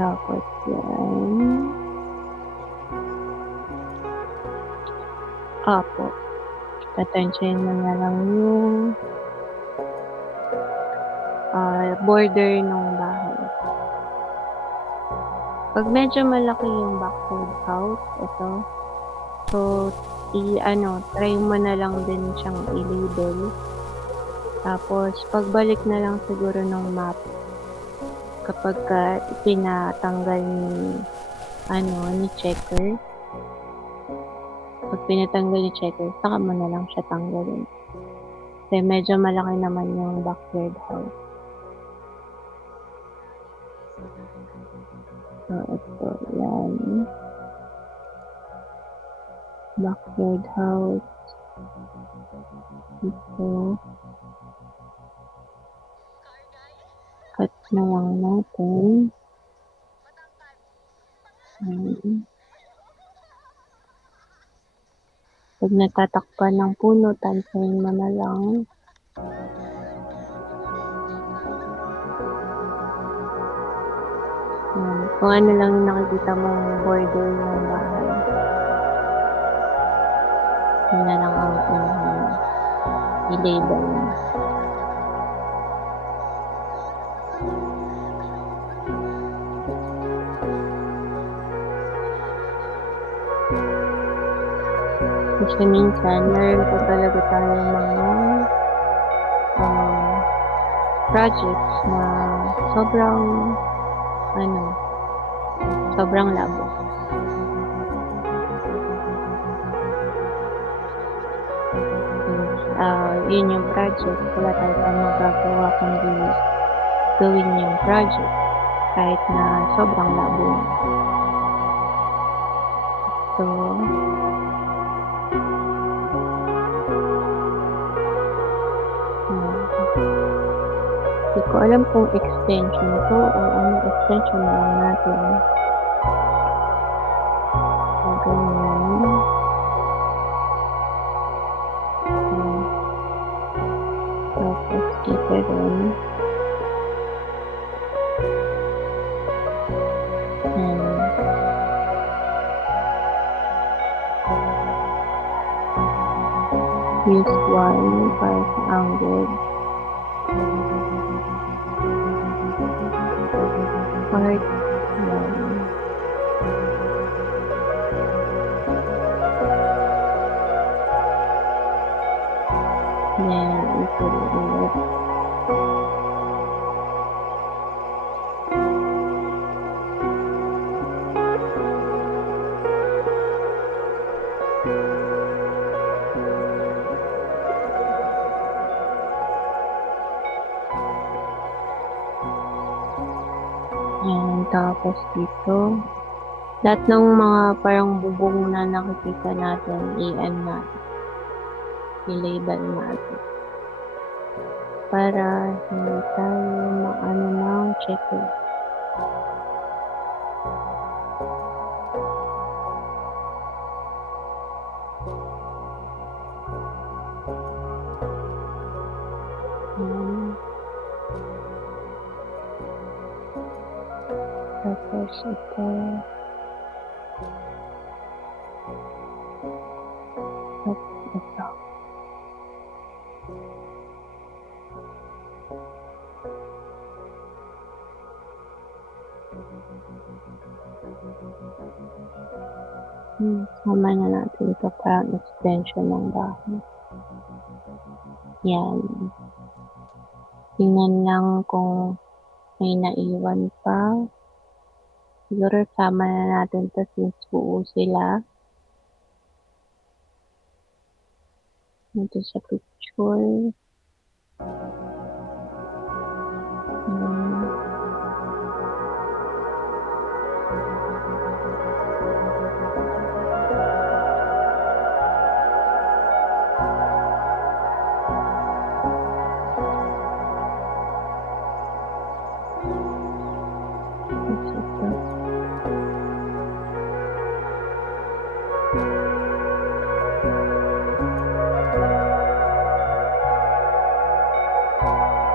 Tapos yan. Apo. Tatansyahin mo na lang yung border ng bahay. Pag medyo malaki yung backside house, ito. So, try mo na lang din siyang i-label. Tapos pagbalik na lang siguro ng map kapagka pinatanggal ni checker. 'Pag pinatanggal ni checker, saka mo na lang siya tanggalin. Kasi medyo malaki naman yung backyard house. So, ito, yan. Backyard house. Ito. Cut na lang natin. Pag natatakpan ng puno, tansayin mo na lang. Kung ano lang yung nakikita mong border ng bahay. Yun na lang ang i-label mo. Kasi minsan, meron po talaga tayong mga projects na sobrang labo. Yun yung project. Wala tayong magagawa kundi gawin yung project kahit na sobrang labo. So, hindi ko alam kung extension to o anong extension na lang natin. So, ganyan. Tapos, dito rin. Use one para sa angled. Part 1. Then, ito ulit. Tapos dito, lahat ng mga parang bubong na nakikita natin, i-label natin. Para hindi tayo ng checker. Tapos ito. Ito. Sama na natin ito parang extension ng bahay. Yan. Tingnan lang kung may naiwan pa. Siguro sama na natin ito since buo sila. Ito sa picture.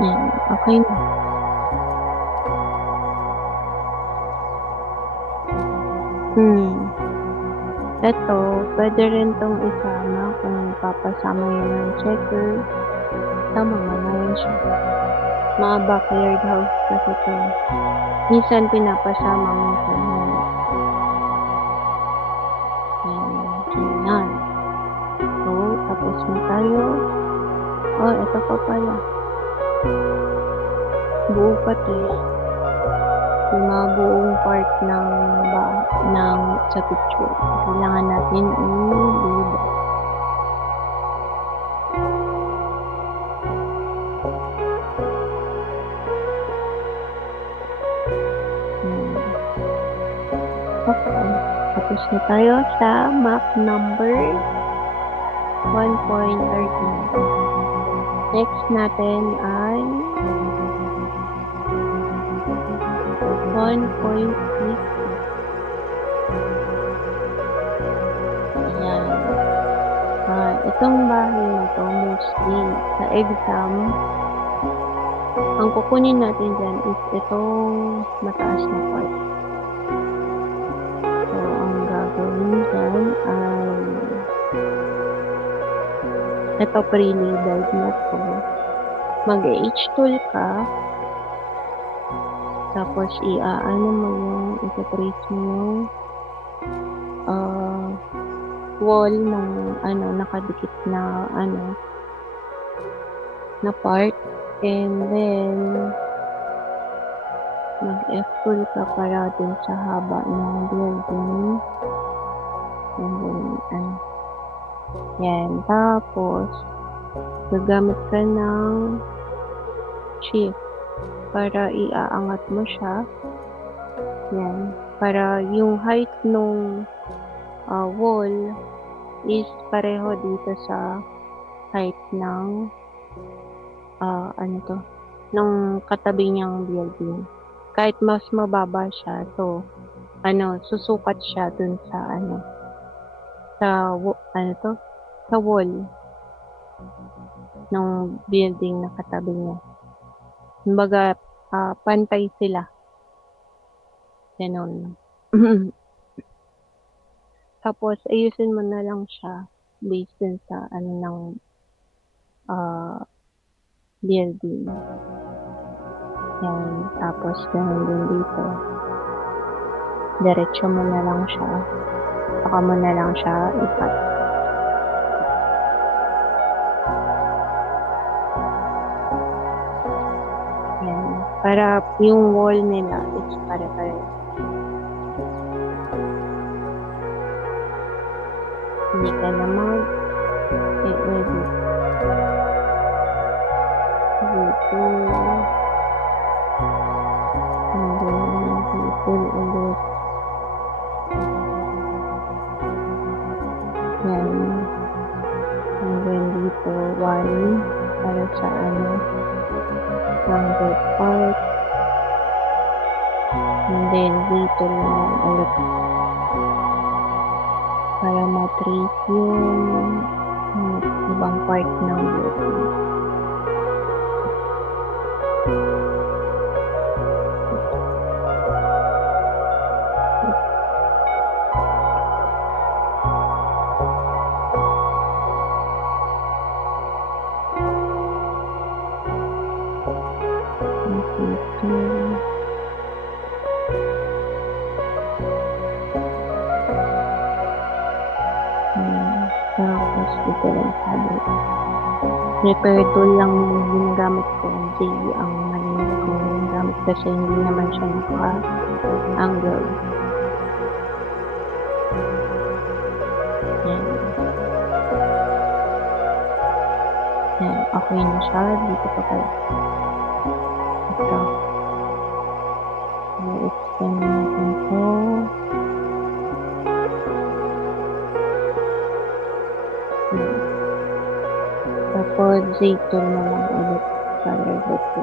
Yan, okay na. Ito, pwede rin tong isama kung papasama yun ng checker. Tama mo na yun siya. Mga backyard house kasi ito. Minsan pinapasama, minsan hindi. Yan. ba 'to, yung mga buong part ng sa picture. Kailangan natin i-label. Okay. Tapos na tayo sa map number 1.39. Next natin ay 1.50. Ayan. Itong bahay na to, mostly sa exam, ang kukunin natin dyan is itong mataas na part. So, ang gagawin dyan ay ito pre-labeled na to. Mag-H-tool ka, tapos i-ano mo yung i-trace mo yung wall ng nakadikit na na part, and then mag-F-tool ka para dun sa haba ng building, and then yan, tapos gagamit ka ng shift para iaangat mo siya, yan, para yung height nung wall is pareho dito sa height ng ng katabi niyang building. Kahit mas mababa siya, so susukat siya dun sa sa wall ng building na katabi niya. Kumbaga, pantay sila. Ganon. Tapos, ayusin mo na lang siya based dun sa ng building. Yan. Tapos, ganun din dito. Diretso mo na lang siya. Saka mo na lang siya ikat. Yan. Para yung wall nila is pare-pare. Hindi ka na mag-edit. Dito. And then, dito ulit. Yan. And then, dito, 1 para sa rounded part. And then, dito naman ulit. Para ma-trace yung ibang part ng building. Tapos dito lang sabi. Repair tool lang yung ginagamit ko. J ang malinis kong ginagamit kasi hindi naman siya naka-angle. Yan. Yan. Okay na siya. Dito pa pala. Ito. I-extend natin ito. Tapos, J-tool na lang ulit para dito.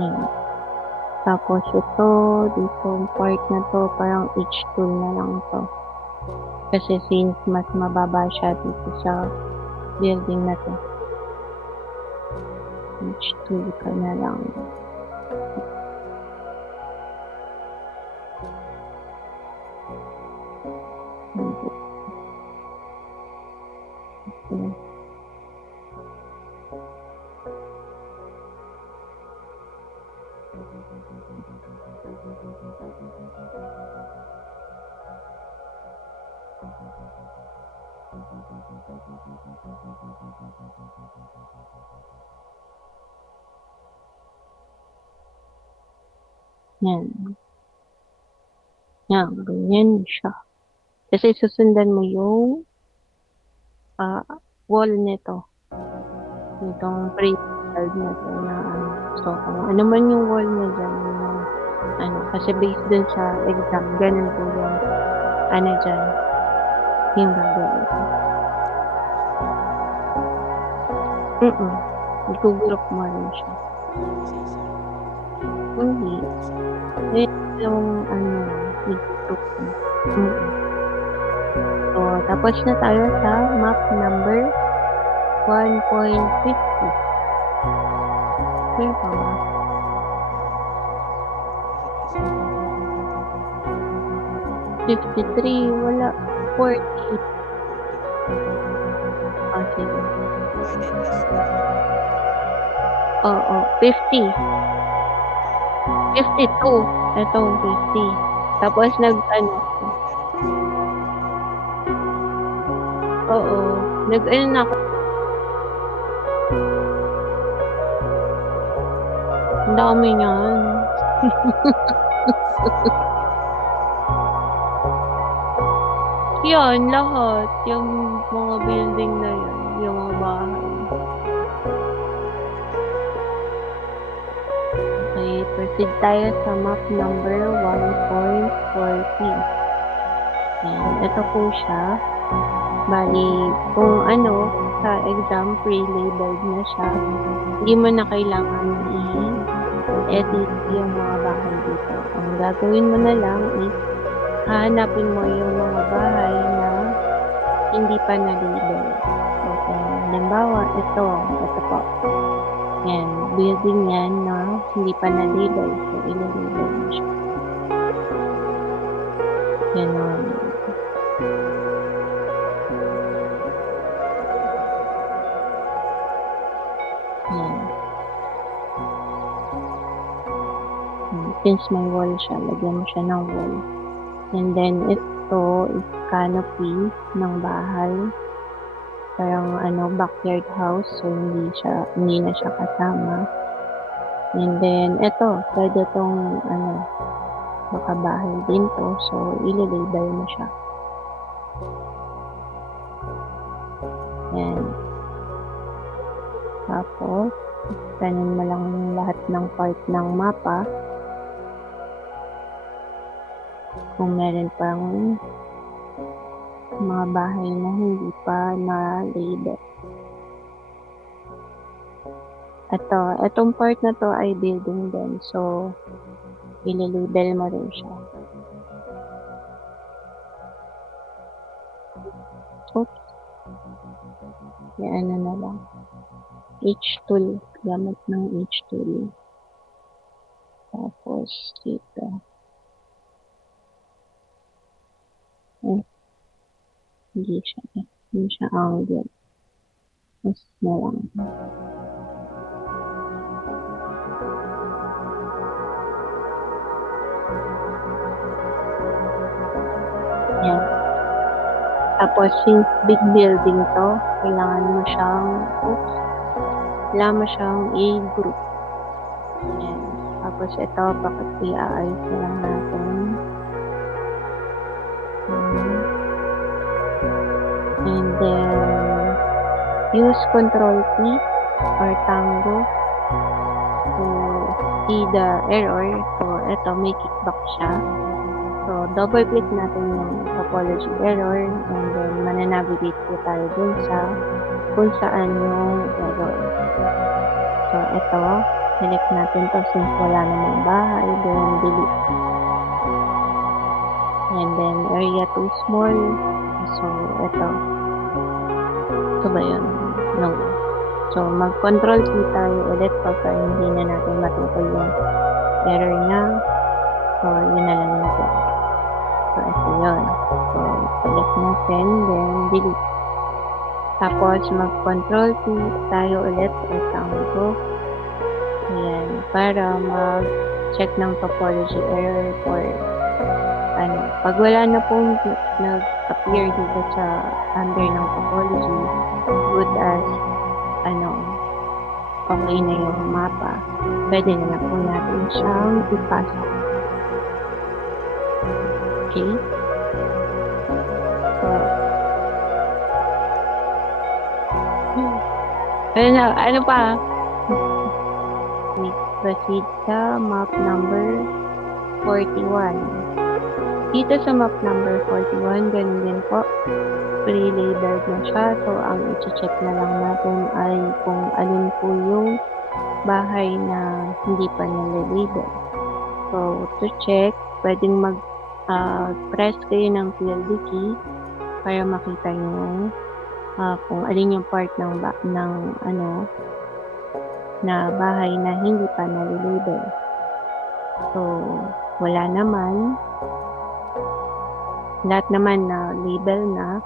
Yan. Tapos, ito, dito, part na to, parang H-tool na lang to. Kasi since mas mababa siya dito sa building na to. H2 ka na lang. Yan. Yan, ganyan siya. Kasi susundan mo yung wall nito. Nitong pre-installed na to na ano. So, kung ano man yung wall niya dyan, yung ano, kasi based dun sa exam, ganun po yung ano dyan, yung gagawin. Naka-group Igugroup mo rin siya. isa-isa. Hindi. Isa. Yung ano, igugroup mo. So, tapos na tayo sa map number 1.50. Clear pa ba? Bakit kasi 53, wala. 40. 40. Sige. And then last na Oo, 50. 52. Itong 50. Tapos meron na kasi oo, nag-ano na ako. Ang dami niyan. Yan, lahat. Yung mga building na yan. Yung mga bahay. Okay, proceed tayo sa map number 1.40. Ayan, ito po siya. Bali, kung ano, sa exam, pre-labeled na siya. Hindi mo na kailangan i-edit yung mga bahay dito. Ang gagawin mo na lang is hahanapin mo yung mga bahay na hindi pa na-label. So, kung halimbawa, ito po. Yan, building yan na hindi pa na-label. So, i-label mo siya. Ganon. Yan. Since may wall siya, lagyan mo siya ng wall. And then, ito is canopy ng bahay. Parang backyard house. So, hindi na siya kasama. And then, ito, pwede itong baka bahay din to. So, ililabel mo siya. Yan. Tapos, tanin mo lang lahat ng part ng mapa. Kung meron pang mga bahay na hindi pa na-label. Itong part na to ay building din. So, ililabel mo rin siya. Oops. Yan na lang. H-tool. Gamit ng H-tool. Tapos, dito. Hindi siya angle. Mas na lang. Yan. Tapos, since big building to, kailangan mo siyang i-group. Yan. Tapos, ito, bakit i-aayos na lang natin. And then, use Control key or Tango to see the error. So, ito, may kickback siya. So, double click natin yung topology error and then mananavigate po tayo dun sa kung saan yung error. So, ito, select natin to since wala namang bahay, then delete. And then, area too small. So, ito. Ito ba yun? No. So, mag-control C tayo ulit para hindi na natin matukoy yung error na. So, yun na lang natin. So, ito yun. So, select natin, then delete. Tapos, mag-control C tayo ulit or Tango. Ayan. Para check ng topology error for pag wala na pong nag-appear dito sa under ng topology, good as okay na yung mapa, pwede na po natin siyang ipasa. Okay? So, ano pa? We proceed sa map number 41. Dito sa map number 41, ganun din po. Pre-labeled na siya. So, ang i-check na lang natin ay kung alin po yung bahay na hindi pa nila-label. So, to check, pwedeng mag-press kayo ng PLD key para makita nyo kung alin yung part ng na bahay na hindi pa nalilabel. So, wala naman. Lahat naman na label na.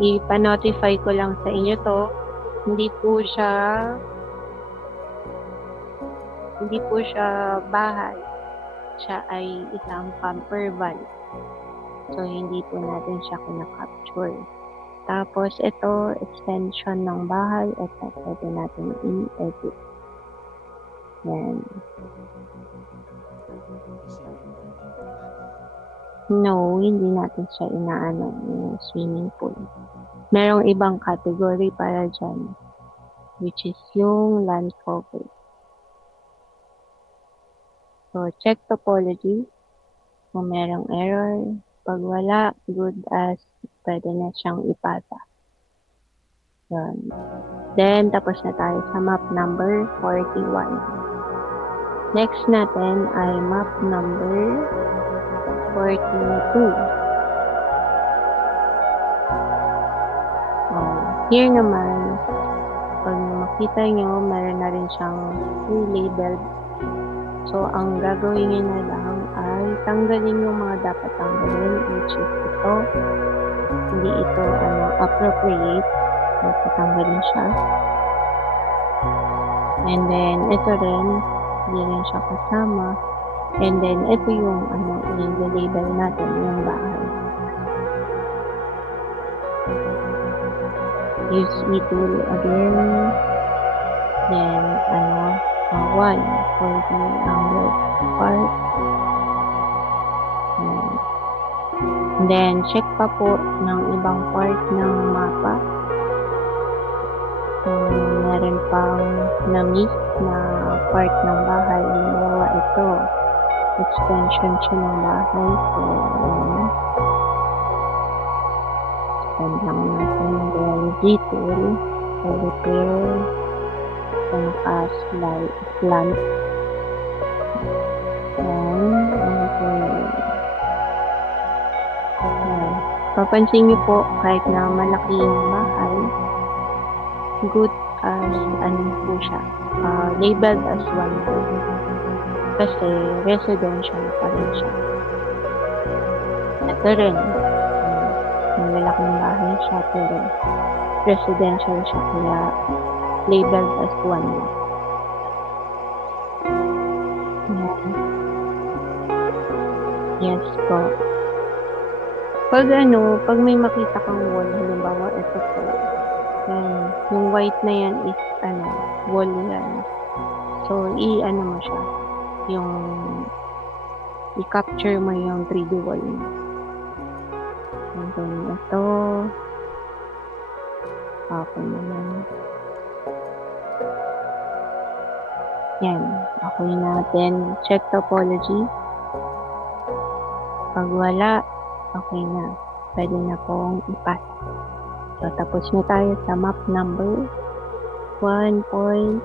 Ipa-notify ko lang sa inyo to. Hindi po siya bahay. Siya ay isang camper van. So, hindi po natin siya kinakapture. Tapos, ito, extension ng bahay. Ito, pwede natin i-edit. Yan. No, hindi natin siya inaano yung swimming pool. Merong ibang category para dyan, which is yung land cover. So, check topology. Kung merong error, pag wala, good as pwede na siyang ipasa. Yan. Then, tapos na tayo sa map number 41. Next natin ay map number 42. Here naman, pag makita nyo, meron na rin siyang pre-labeled. So, ang gagawin nyo na lang ay tanggalin yung mga dapat tanggalin, which is ito. Hindi ito appropriate. So, tanggalin siya. And then, ito rin, hindi rin siya kasama. And then, ito yung i-label natin yung bahay. Use e-tool again. Then, 1 for the left part. And then, check pa po ng ibang part ng mapa. Meron pang na-miss na part ng bahay. Halimbawa, ito. Extension siya ng bahay. So, send lang natin. Then, G-tool for repair. Then, slant. Papansin niyo po, kahit na malaki yung bahay, good as po siya. Labeled as 1. Kasi residential pa rin siya. Ito rin. Malalaking bahay siya, pero residential siya, kaya labeled as 1. Yes po. Pag may makita kang wall, halimbawa ito po, yan, yung white na yan is wall yan. So, mo siya, yung i-capture mo yung 3D wall mo. And then, ito, okay naman. Yan, okay natin. Check topology. Pag wala, okay na. Pwede na pong ipasa. So, tapos na tayo sa map number 1.42.